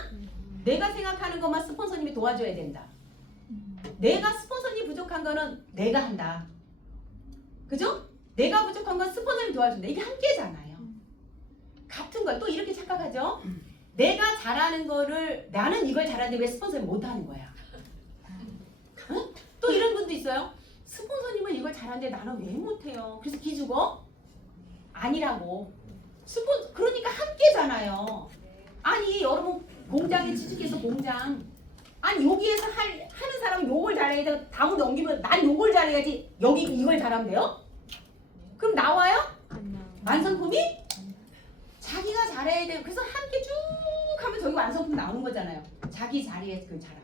내가 생각하는 것만 스폰서님이 도와줘야 된다. 내가 스폰서님 부족한 거는 내가 한다. 그죠? 내가 부족한 건 스폰서님이 도와준다. 이게 함께잖아요. 같은 걸 또 이렇게 착각하죠? 내가 잘하는 거를 나는 이걸 잘하는데 왜 스폰서는 못하는 거야? 응? 또 이런 분도 있어요. 스폰서님은 이걸 잘하는데 나는 왜 못해요? 그래서 기죽어? 아니라고. 그러니까 함께잖아요. 아니 여러분 공장에 취직해서 공장 아니 여기에서 하는 사람은 요걸 잘해야 돼. 다음 넘기면 난 요걸 잘해야지. 여기 이걸 잘하면 돼요? 그럼 나와요? 완성품이? 자기가 잘해야 돼요. 그래서 함께 쭉 하면 저기 완성품 나오는 거잖아요. 자기 자리에 그 잘함.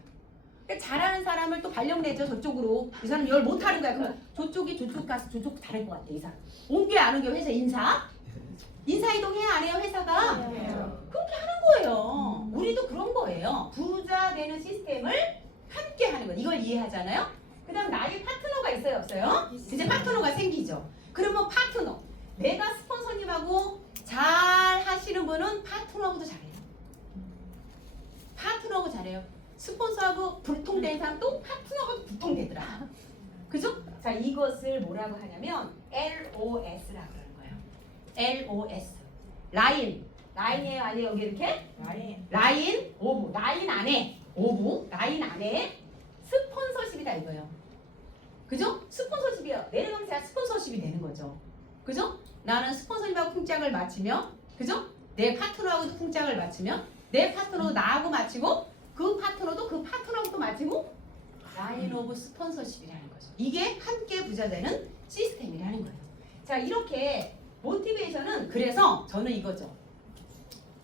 그러니까 잘하는 사람을 또 발령 내죠. 저쪽으로. 이 사람 이걸 못하는 거야. 그럼 저쪽이 저쪽 가서 저쪽 잘할 것 같아. 이 사람. 옮겨 안 옮겨 회사 인사? 인사 이동해야 안 해요 회사가? 그렇게 하는 거예요. 우리도 그런 거예요. 부자 되는 시스템을 함께 하는 거. 이걸 이해하잖아요. 그 다음 나의 파트너가 있어요 없어요? 이제 파트너가 생기죠. 그러면 파트너. 내가 스폰서님하고 잘 하시는 분은 파트너하고도 잘해요. 파트너하고 잘해요. 스폰서하고 불통된 사람도 파트너하고 불통되더라. 그죠? 자, 이것을 뭐라고 하냐면 LOS라고 하는 거예요. LOS. 라인. 라인이에요? 아니에요? 여기 이렇게? 라인, 오브. 라인 안에. 오브. 라인 안에 스폰서십이다 이거예요. 그죠? 스폰서십이에요. 내려가면서 스폰서십이 되는 거죠. 그죠? 나는 스폰서님하고 풍짝을 맞추며, 그죠? 내 파트너하고도 풍짝을 맞추며, 내 파트너도 나하고 맞추고, 그 파트너도 그 파트너하고 또 맞추고, 라인 오브 스폰서십이라는 거죠. 이게 함께 부자 되는 시스템이라는 거예요. 자, 이렇게 모티베이션은 그래서 저는 이거죠.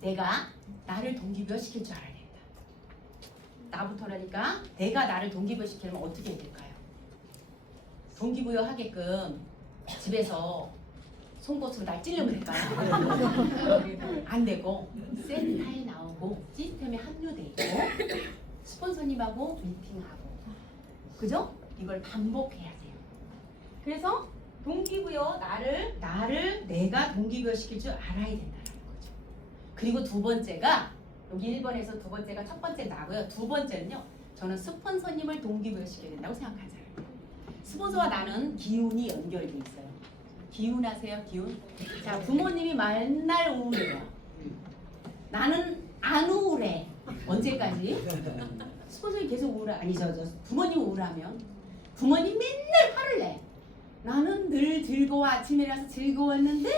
내가 나를 동기부여 시킬 줄 알아야 된다. 나부터라니까 내가 나를 동기부여 시키려면 어떻게 해야 될까요? 동기부여 하게끔 집에서 송곳으로 날 찔르면 될까요? 안 되고 센터에 나오고 시스템에 합류돼 있고 스폰서님하고 미팅하고 그죠? 이걸 반복해야 돼요. 그래서 동기부여 나를 내가 동기부여 시킬 줄 알아야 된다는 거죠. 그리고 두 번째가 여기 1번에서 두 번째가 첫 번째 나고요. 두 번째는요. 저는 스폰서님을 동기부여 시켜야 된다고 생각하잖아요. 스폰서와 나는 기운이 연결돼 있어요. 기운 아세요? 기운? 자, 부모님이 맨날 우울해요. 나는 안 우울해. 언제까지? 스폰서님 계속 우울해. 아니 저 부모님 우울하면 부모님 맨날 화를 내. 나는 늘 즐거워. 아침에 일어나서 즐거웠는데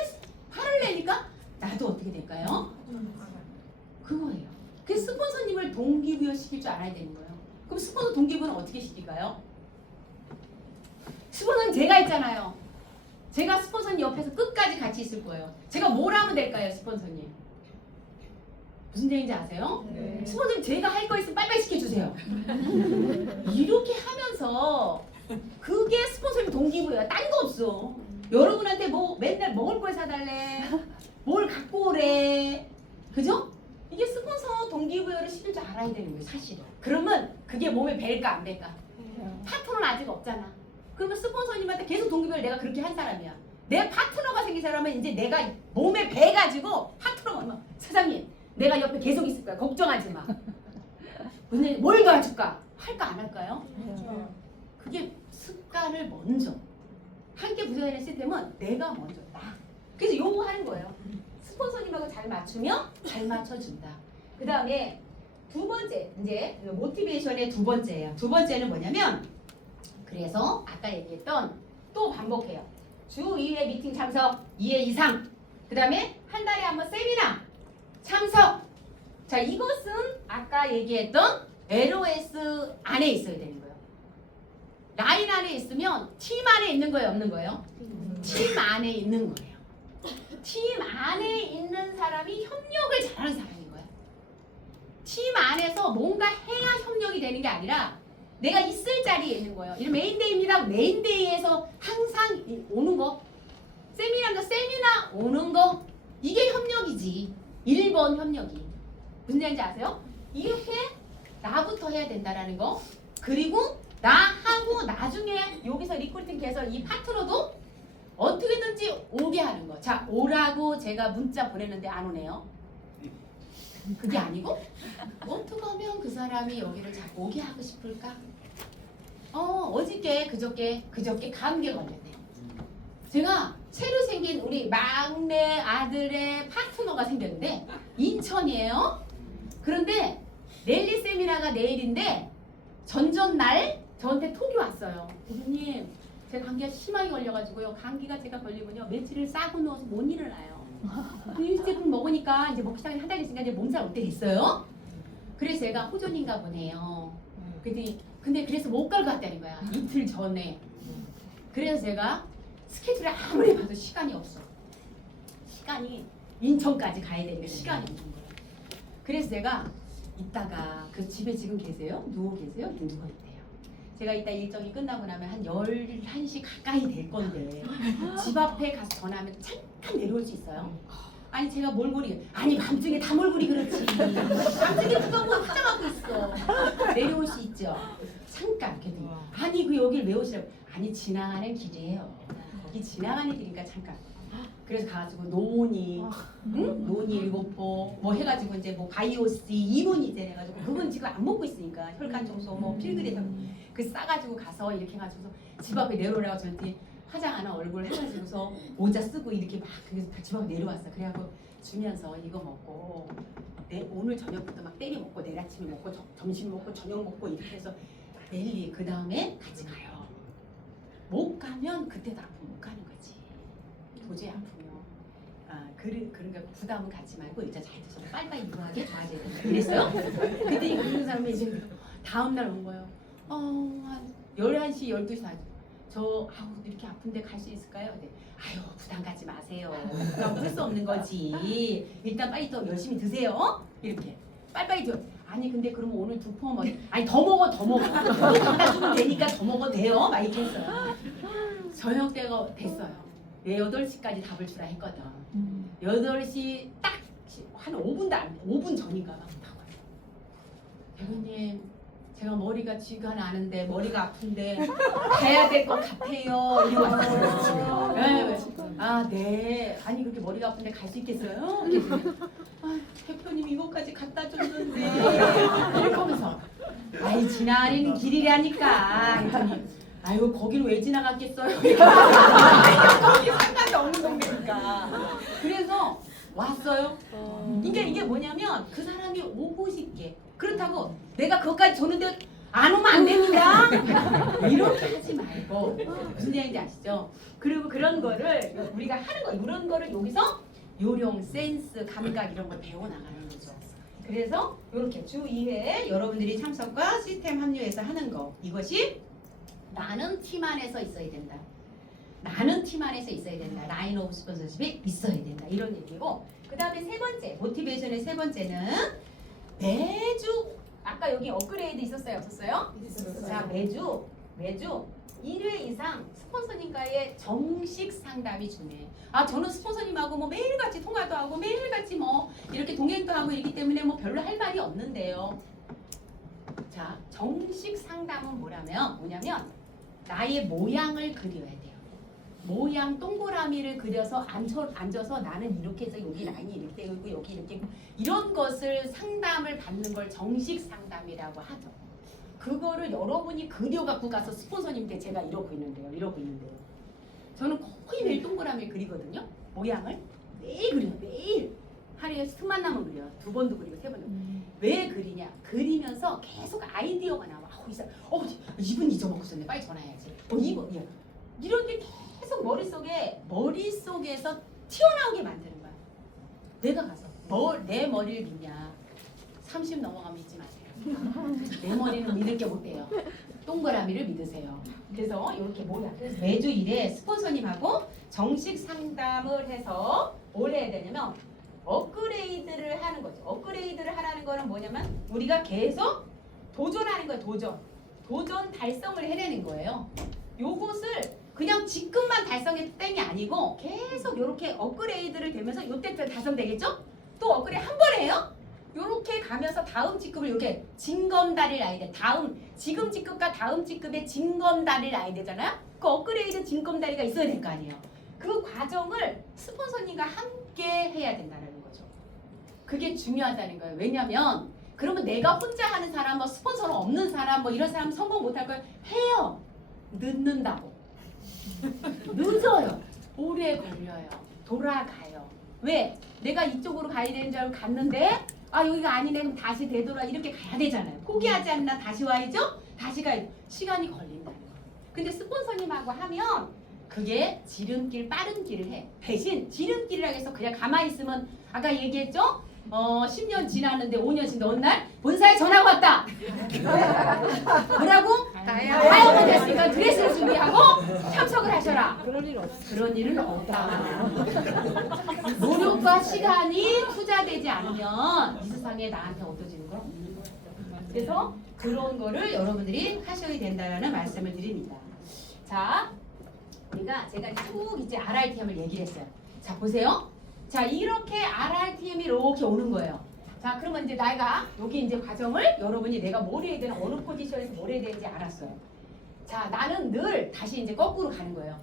화를 내니까 나도 어떻게 될까요? 그거예요. 그 스폰서님을 동기부여 시킬 줄 알아야 되는 거예요. 그럼 스폰서 동기부여는 어떻게 시킬까요? 스폰서는 제가 있잖아요. 제가 스폰서님 옆에서 끝까지 같이 있을 거예요. 제가 뭘 하면 될까요, 스폰서님? 무슨 얘기인지 아세요? 네. 스폰서님 제가 할 거 있으면 빨리빨리 시켜주세요. 이렇게 하면서 그게 스폰서님 동기부여야. 딴 거 없어. 여러분한테 뭐 맨날 먹을 걸 사달래, 뭘 갖고 오래, 그죠? 이게 스폰서 동기부여를 시킬 줄 알아야 되는 거예요, 사실은. 그러면 그게 몸에 벨까 안 벨까? 파트너는 아직 없잖아. 그러면 스폰서님한테 계속 동기부여를 내가 그렇게 한 사람이야. 내 파트너가 생긴 사람은 이제 내가 몸에 배가지고 파트너가 얼마 사장님 내가 옆에 계속 있을 거야. 걱정하지 마. 오늘 뭘 도와줄까? 할까 안 할까요? 그게 습관을 먼저 함께 부자되는 시스템은 내가 먼저 나. 그래서 요거 하는 거예요. 스폰서님하고 잘 맞추면 잘 맞춰준다. 그 다음에 두 번째 이제 모티베이션의 두 번째예요. 두 번째는 뭐냐면 그래서 아까 얘기했던 또 반복해요. 주 2회 미팅 참석 2회 이상. 그 다음에 한 달에 한 번 세미나 참석. 자, 이것은 아까 얘기했던 LOS 안에 있어야 되는 거예요. 라인 안에 있으면 팀 안에 있는 거예요, 없는 거예요? 팀 안에 있는 거예요. 팀 안에 있는 사람이 협력을 잘하는 사람인 거예요. 팀 안에서 뭔가 해야 협력이 되는 게 아니라 내가 있을 자리에 있는 거예요. 이런 메인데이입니다. 메인데이에서 항상 오는 거. 세미나입니다. 세미나 오는 거. 이게 협력이지. 1번 협력이. 무슨 얘기인지 아세요? 이렇게 나부터 해야 된다라는 거. 그리고 나하고 나중에 여기서 리크루팅 돼서 이 파트너도 어떻게든지 오게 하는 거. 자, 오라고 제가 문자 보냈는데 안 오네요. 그게 아니고 어떻게 하면 그 사람이 여기를 자꾸 오게 하고 싶을까? 어저께 그저께 감기에 걸렸네요. 제가 새로 생긴 우리 막내 아들의 파트너가 생겼는데 인천이에요. 그런데 랠리 세미나가 내일인데 전전날 저한테 톡이 왔어요. 교수님, 제 감기가 심하게 걸려가지고요. 감기가 제가 걸리면요 며칠을 싸고 누워서 못 일어나요. 일제품 먹으니까 이제 먹기 시작한 한 달 있으니까 이제 몸살 올 때 있어요. 그래서 제가 호전인가 보네요. 근데 그래서 못 갈 것 같다는 거야. 이틀 전에. 그래서 제가 스케줄을 아무리 봐도 시간이 없어. 시간이 인천까지 가야 되니까 시간이 없는 거야. 그래서 제가 이따가 그 집에 지금 계세요? 누워 계세요? 누워 있대요. 제가 이따 일정이 끝나고 나면 한 11시 가까이 될 건데 집 앞에 가서 전화하면 잠깐 내려올 수 있어요? 아니 제가 몰골이 아니 밤중에 다 몰골이 그렇지 밤중에 누가 뭐 화장하고 있어 내려올 수 있죠. 잠깐 그랬더니 아니 그 여길 왜 오시라고 아니 지나가는 길이에요. 거기 지나가는 길이니까 잠깐. 그래서 가가지고 노니, 응? 노니 7포 뭐 해가지고 이제 뭐 바이오시 2분이 이제 해가지고 그건 지금 안 먹고 있으니까 혈관 청소 뭐 필그레서 그 싸가지고 가서 이렇게 해가지고서 집 앞에 내려오라고 저한테 화장 안 한 얼굴 해가지고서 모자 쓰고 이렇게 막 그래서 집 앞에 내려왔어. 그래갖고 주면서 이거 먹고 오늘 저녁부터 막 때리 먹고 내일 아침에 먹고 점심 먹고 저녁 먹고 이렇게 해서 내일 그 다음에 같이 가요. 못 가면 그때도 아프면 못 가는 거지. 도저히 아프면 그러니까 부담은 갖지 말고 일단 잘 드셔서 빨리빨리 유하게 좋아져야 된다 그랬어요. 그때 그런 사람이 이제 다음날 온 거예요. 한 11시 12시 저 이렇게 아픈데 갈 수 있을까요? 네. 아유 부담 갖지 마세요. 부담 쓸 수 없는 거지. 일단 빨리 또 열심히 드세요. 이렇게 빨리빨리 줘. 아니 근데 그러면 오늘 2포 아니 더 먹어 또 갖다 주면 되니까 더 먹어도 돼요. 막 이렇게 했어요. 저녁 때가 됐어요. 8시까지 답을 주라 했거든. 8시 딱 한 5분 전인가 막 나와요. 대표님 제가 머리가 쥐가 나는데 머리가 아픈데 가야 될 것 같아요. 이러고 네. 아니 그렇게 머리가 아픈데 갈 수 있겠어요? 대표님 이거까지 갖다 줬는데 이렇게 하면서 아이 지나가는 길이라니까 했더니 아유 거기를 왜 지나갔겠어요? 거기 상관이 없는 동네니까. 그래서 왔어요. 그러니까 이게 뭐냐면 그 사람이 오고 싶게 그렇다고 내가 그것까지 줬는데 안 오면 안 됩니다. 이렇게 하지 말고 무슨 얘기인지 아시죠? 그리고 그런 거를 우리가 하는 거 이런 거를 여기서 요령, 센스, 감각 이런 걸 배워나가는 거죠. 그래서 이렇게 주 2회 여러분들이 참석과 시스템 합류해서 하는 거 이것이 나는 팀 안에서 있어야 된다. 나는 팀 안에서 있어야 된다. 라인 오브 스폰서십이 있어야 된다. 이런 얘기고 그 다음에 세 번째 모티베이션의 세 번째는 매주 아까 여기 업그레이드 있었어요? 없었어요? 있었어요. 자 매주 1회 이상 스폰서님과의 정식 상담이 중요해요. 저는 스폰서님하고 뭐 매일같이 통화도 하고 매일같이 뭐 이렇게 동행도 하고 이렇기 때문에 뭐 별로 할 말이 없는데요. 자 정식 상담은 뭐냐면 나의 모양을 그려야 돼요. 모양 동그라미를 그려서 앉아서 나는 이렇게 해서 여기 라인이 이렇게 되고 있고 여기 이렇게 있고 이런 것을 상담을 받는 걸 정식 상담이라고 하죠. 그거를 여러분이 그려갖고 가서 스폰서님께 제가 이러고 있는데요. 저는 거의 매일 동그라미를 그리거든요. 모양을 매일 그려요. 매일 하루에 틈만 나면 그려요. 2번도 그리고 3번도. 왜 그리냐? 그리면서 계속 아이디어가 나와. 이분 잊어먹었었네. 빨리 전화해야지. 이분 이런 게 계속 머릿속에서 튀어나오게 만드는 거야. 내가 가서 내 머리를 믿냐? 30 넘어가면 믿지 마세요. 내 머리는 믿을 게 못 돼요. 동그라미를 믿으세요. 그래서 이렇게 그래서 매주 1회 스폰서님하고 정식 상담을 해서 뭘 해야 되냐면 업그레이드를 하는 거죠. 업그레이드를 하라는 거는 뭐냐면 우리가 계속 도전하는 거예요. 도전 달성을 해내는 거예요. 요것을 그냥 지금만 달성해도 땡이 아니고 계속 이렇게 업그레이드를 되면서 요때 달성되겠죠? 또 업그레이드 한 번 해요? 요렇게 가면서 다음 직급을 이렇게 징검다리를 놔야 돼. 다음 지금 직급과 다음 직급의 징검다리를 놔야 되잖아요. 그 업그레이드 징검다리가 있어야 될 거 아니에요. 그 과정을 스폰서님과 함께 해야 된다는 거죠. 그게 중요하다는 거예요. 왜냐면 그러면 내가 혼자 하는 사람, 뭐 스폰서는 없는 사람, 뭐 이런 사람 성공 못할 걸 해요. 늦는다고. 늦어요. 오래 걸려요. 돌아가요. 왜? 내가 이쪽으로 가야 되는 줄 알고 갔는데 아 여기가 아니네 그럼 다시 되돌아 이렇게 가야 되잖아요. 포기하지 않나 다시 와야죠? 다시 가야죠. 시간이 걸린다는 거예요. 근데 스폰서님하고 하면 그게 지름길 빠른 길을 해. 대신 지름길이라고 해서 그냥 가만히 있으면 아까 얘기했죠? 10년 지났는데 5년 지났는데 어느 날 본사에 전화가 왔다. 뭐라고? 다이아몬드 됐으니까 드레스를 준비하고 참석을 하셔라. 그런 일은 없다. 노력과 시간이 투자되지 않으면 이 세상에 나한테 얻어지는 거. 그래서 그런 거를 여러분들이 하셔야 된다는 말씀을 드립니다. 자, 제가 쭉 이제 RRTM을 얘기를 했어요. 자, 보세요. 자, 이렇게 RRTM이 이렇게 오는 거예요. 자, 그러면 이제 내가 여기 이제 과정을 여러분이 내가 뭘 해야 되나 어느 포지션에서 뭘 해야 되는지 알았어요. 자, 나는 늘 다시 이제 거꾸로 가는 거예요.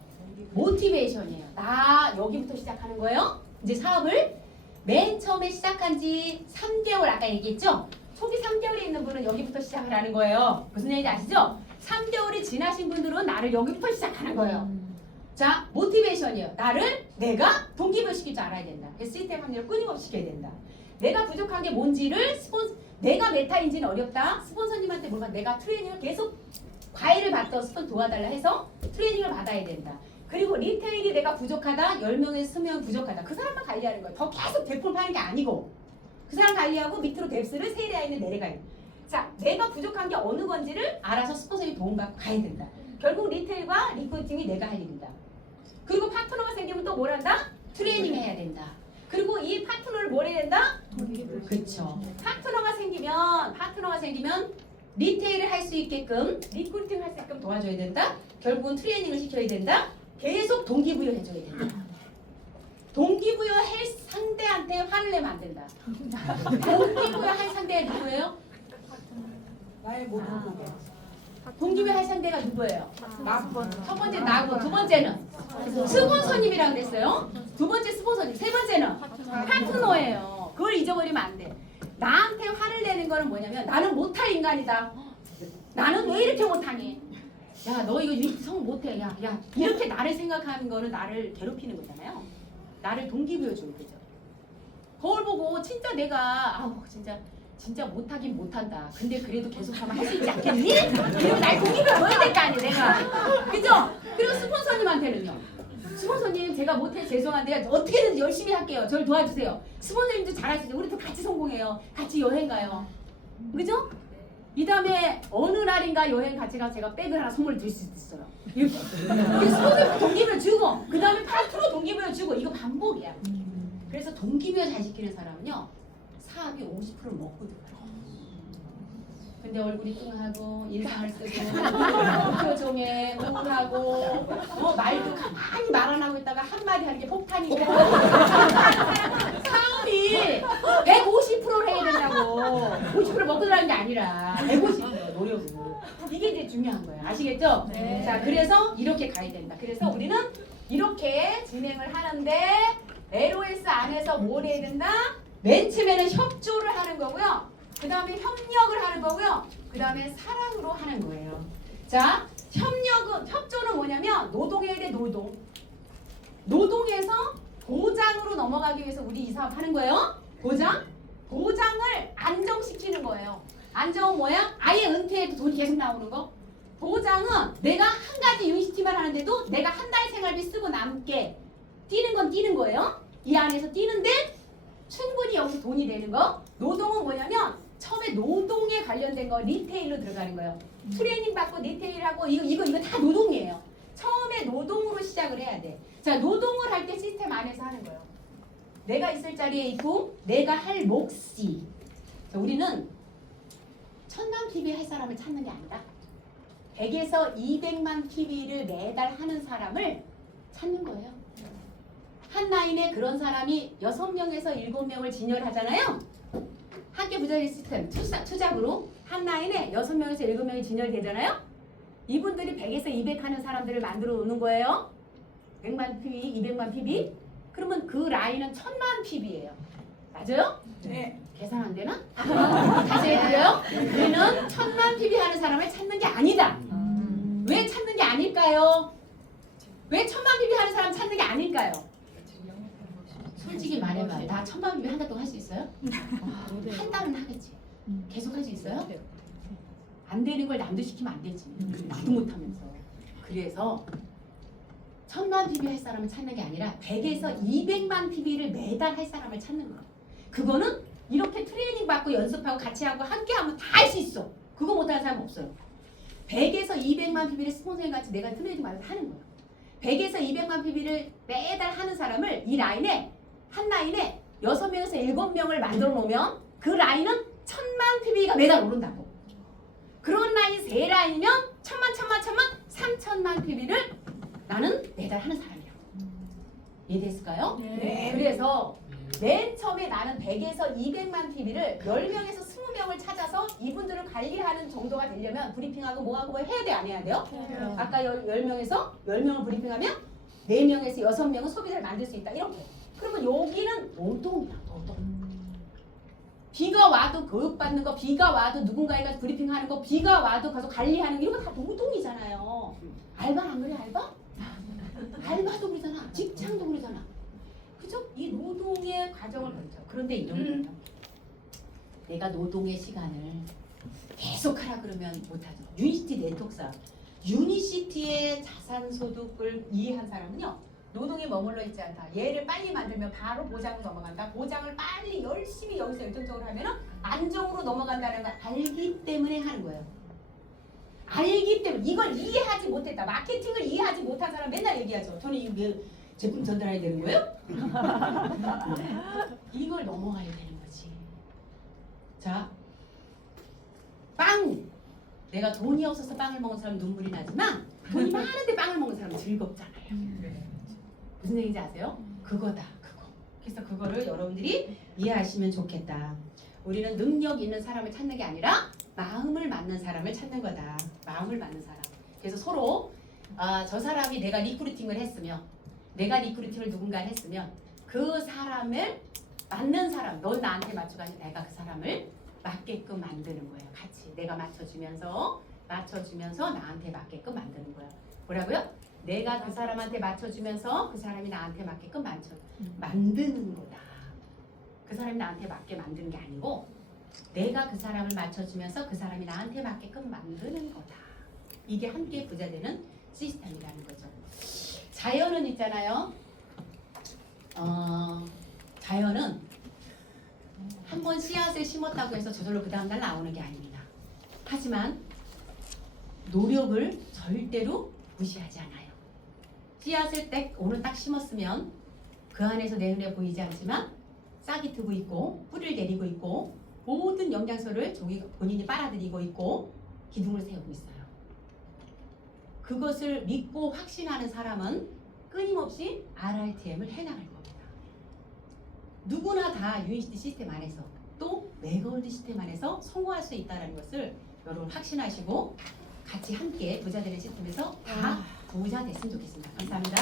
모티베이션이에요. 나 여기부터 시작하는 거예요. 이제 사업을 맨 처음에 시작한 지 3개월 아까 얘기했죠? 초기 3개월에 있는 분은 여기부터 시작을 하는 거예요. 무슨 얘기인지 아시죠? 3개월이 지나신 분들은 나를 여기부터 시작하는 거예요. 자, 모티베이션이에요. 나를 내가 동기부여시킬 줄 알아야 된다. 시스템 확률을 끊임없이 시켜야 된다. 내가 부족한 게 뭔지를 내가 메타인지는 어렵다. 스폰서님한테 물어봐. 내가 트레이닝을 계속 과외를 받던 스폰 도와달라 해서 트레이닝을 받아야 된다. 그리고 리테일이 내가 부족하다. 10명에서 20명 부족하다. 그 사람만 관리하는 거예요. 더 계속 대풀 파는 게 아니고 그 사람 관리하고 밑으로 뎁스를 세일라인을 내려가요. 자, 내가 부족한 게 어느 건지를 알아서 스폰서님 도움받고 가야 된다. 결국 리테일과 리크루팅이 내가 할 일이다. 그리고 파트너가 생기면 또 뭘 한다? 트레이닝 해야 된다. 그리고 이 파트너를 뭘 해야 된다? 그렇죠. 파트너가 생기면 리테일을 할 수 있게끔 리크루팅을 할 수 있게끔 도와줘야 된다. 결국은 트레이닝을 시켜야 된다. 계속 동기부여 해줘야 된다. 동기부여 할 상대한테 화를 내면 안 된다. 동기부여 할 상대가 누구예요? 나의 모든 거. 동기부여 할 상대가 누구예요? 첫 번째 나고 두 번째는 스폰서님이라고 그랬어요. 두 번째 스폰서님, 세 번째는 파트너예요. 그걸 잊어버리면 안 돼. 나한테 화를 내는 거는 뭐냐면 나는 못할 인간이다. 나는 왜 이렇게 못하니? 야, 너 이거 성 못해. 야, 이렇게 나를 생각하는 거는 나를 괴롭히는 거잖아요. 나를 동기부여 주는 거죠. 거울 보고 진짜 내가 진짜 못하긴 못한다. 근데 그래도 계속하면 할 수 있지 않겠니? 이러면 날 동기부여 줘야 될 거 아니에요, 내가. 그죠? 그리고 스폰서님한테는요. 스폰서님 제가 못해 죄송한데 어떻게든 열심히 할게요. 저를 도와주세요. 스폰서님도 잘하시죠. 우리도 같이 성공해요. 같이 여행 가요. 그죠? 이 다음에 어느 날인가 여행 같이 가서 제가 백을 하나 선물 드릴 수 있어요. 이렇게. 스폰서님 동기부여 주고 그 다음에 파트너 동기부여 주고 이거 반복이야. 그래서 동기부여 잘 시키는 사람은요. 사업이 50%를 먹고 들어가요. 근데 얼굴이 뚱하고 인상을 쓰고 표정에 우울하고 말도 가만히 말 안 하고 있다가 한마디 하는 게 폭탄이고 사업이 150%를 해야 된다고 50% 먹고 들어가는 게 아니라 150% 노력을 이게 이제 중요한 거예요. 아시겠죠? 네. 자, 그래서 이렇게 가야 된다. 그래서 우리는 이렇게 진행을 하는데 LOS 안에서 뭘 해야 된다? 맨 처음에는 협조를 하는 거고요. 그 다음에 협력을 하는 거고요. 그 다음에 사랑으로 하는 거예요. 자, 협조는 뭐냐면 노동해야 돼, 노동. 노동에서 보장으로 넘어가기 위해서 우리 이 사업 하는 거예요. 보장을 안정시키는 거예요. 안정은 뭐야? 아예 은퇴해도 돈이 계속 나오는 거. 보장은 내가 한 가지 유니시티만 하는데도 내가 한 달 생활비 쓰고 남게 뛰는 건 뛰는 거예요. 이 안에서 뛰는데 충분히 여기서 돈이 되는 거. 노동은 뭐냐면 처음에 노동에 관련된 거 리테일로 들어가는 거예요. 트레이닝 받고 리테일하고 이거 다 노동이에요. 처음에 노동으로 시작을 해야 돼. 자, 노동을 할 때 시스템 안에서 하는 거예요. 내가 있을 자리에 있고 내가 할 몫이. 자, 우리는 1000만 PB 할 사람을 찾는 게 아니라 100에서 200만 PB를 매달 하는 사람을 찾는 거예요. 한 라인에 그런 사람이 6명에서 7명을 진열하잖아요. 학교 부자리 시스템 투잡으로 한 라인에 6명에서 7명이 진열되잖아요. 이분들이 100에서 200 하는 사람들을 만들어 놓는 거예요. 100만 PB, 200만 PB. 그러면 그 라인은 1000만 PB예요. 맞아요? 네. 계산 안 되나? 다시 해드려요. 우리는 1000만 PB 하는 사람을 찾는 게 아니다. 왜 찾는 게 아닐까요? 왜 1000만 PB 하는 사람 찾는 게 아닐까요? 솔직히 말해봐. 나 1000만 PB 한 달 동안 할 수 있어요? 한 달은 하겠지. 계속 할 수 있어요? 안 되는 걸 남도 시키면 안 되지. 나도 못하면서. 그래서 1000만 PB 할 사람을 찾는 게 아니라 100에서 200만 PB를 매달 할 사람을 찾는 거야. 그거는 이렇게 트레이닝 받고 연습하고 같이 하고 함께 하면 다 할 수 있어. 그거 못하는 사람 없어요. 100에서 200만 PB를 스폰서링 같이 내가 트레이닝 받아서 하는 거야. 100에서 200만 PB를 매달 하는 사람을 이 라인에 한 라인에 6명에서 7명을 만들어 놓으면 그 라인은 1000만 PB가 매달 오른다고. 그런 라인 3라인이면 3000만 PB를 나는 매달 하는 사람이라고. 이해됐을까요? 네. 그래서 맨 처음에 나는 100에서 200만 PB를 10명에서 20명을 찾아서 이분들을 관리하는 정도가 되려면 브리핑하고 뭐하고 뭐 해야 돼, 안 해야 돼요? 아까 10명에서 10명을 브리핑하면 4명에서 6명은 소비자를 만들 수 있다. 이렇게. 그러면 여기는 노동이야, 노동. 비가 와도 교육받는 거, 비가 와도 누군가에 가서 브리핑하는 거, 비가 와도 가서 관리하는 거, 이런 거 다 노동이잖아요. 알바는 안 그래, 알바? 알바도 그러잖아. 직장도 그러잖아. 그죠? 이 노동의 과정을 거쳐. 그런데 이런 거예요. 내가 노동의 시간을 계속 하라 그러면 못하죠. 유니시티 네트워크사. 유니시티의 자산소득을 이해한 사람은요. 노동에 머물러 있지 않다. 얘를 빨리 만들면 바로 보장으로 넘어간다. 보장을 빨리 열심히 여기서 열정적으로 하면은 안정으로 넘어간다는 걸 알기 때문에 하는 거예요. 알기 때문에 이걸 이해하지 못했다. 마케팅을 이해하지 못한 사람 맨날 얘기하죠. 저는 이거 제품 전달해야 되는 거예요? 이걸 넘어가야 되는 거지. 자, 빵. 내가 돈이 없어서 빵을 먹은 사람은 눈물이 나지만 돈이 많은데 빵을 먹는 사람은 즐겁잖아요. 무슨 얘기인지 아세요? 그거다, 그거. 그래서 그거를 여러분들이 이해하시면 좋겠다. 우리는 능력 있는 사람을 찾는 게 아니라 마음을 맞는 사람을 찾는 거다. 마음을 맞는 사람. 그래서 서로 저 사람이 내가 리크루팅을 했으면, 내가 리크루팅을 누군가 했으면 그 사람을 맞는 사람, 넌 나한테 맞추고 아니 내가 그 사람을 맞게끔 만드는 거예요. 같이 내가 맞춰주면서 나한테 맞게끔 만드는 거예요. 뭐라고요? 내가 그 사람한테 맞춰주면서 그 사람이 나한테 맞게끔 만드는 거다. 그 사람이 나한테 맞게 만드는 게 아니고 내가 그 사람을 맞춰주면서 그 사람이 나한테 맞게끔 만드는 거다. 이게 함께 부자 되는 시스템이라는 거죠. 자연은 있잖아요. 자연은 한 번 씨앗을 심었다고 해서 저절로 그 다음날 나오는 게 아닙니다. 하지만 노력을 절대로 무시하지 않아요. 씨앗을 오늘 딱 심었으면 그 안에서 내 눈에 보이지 않지만 싹이 트고 있고 뿌리를 내리고 있고 모든 영양소를 본인이 빨아들이고 있고 기둥을 세우고 있어요. 그것을 믿고 확신하는 사람은 끊임없이 RRTM을 해나갈 겁니다. 누구나 다 유니시티 시스템 안에서 또 메가월드 시스템 안에서 성공할 수 있다는 것을 여러분 확신하시고 같이 함께 부자 되는 시스템에서 다 부자 됐으면 좋겠습니다. 감사합니다.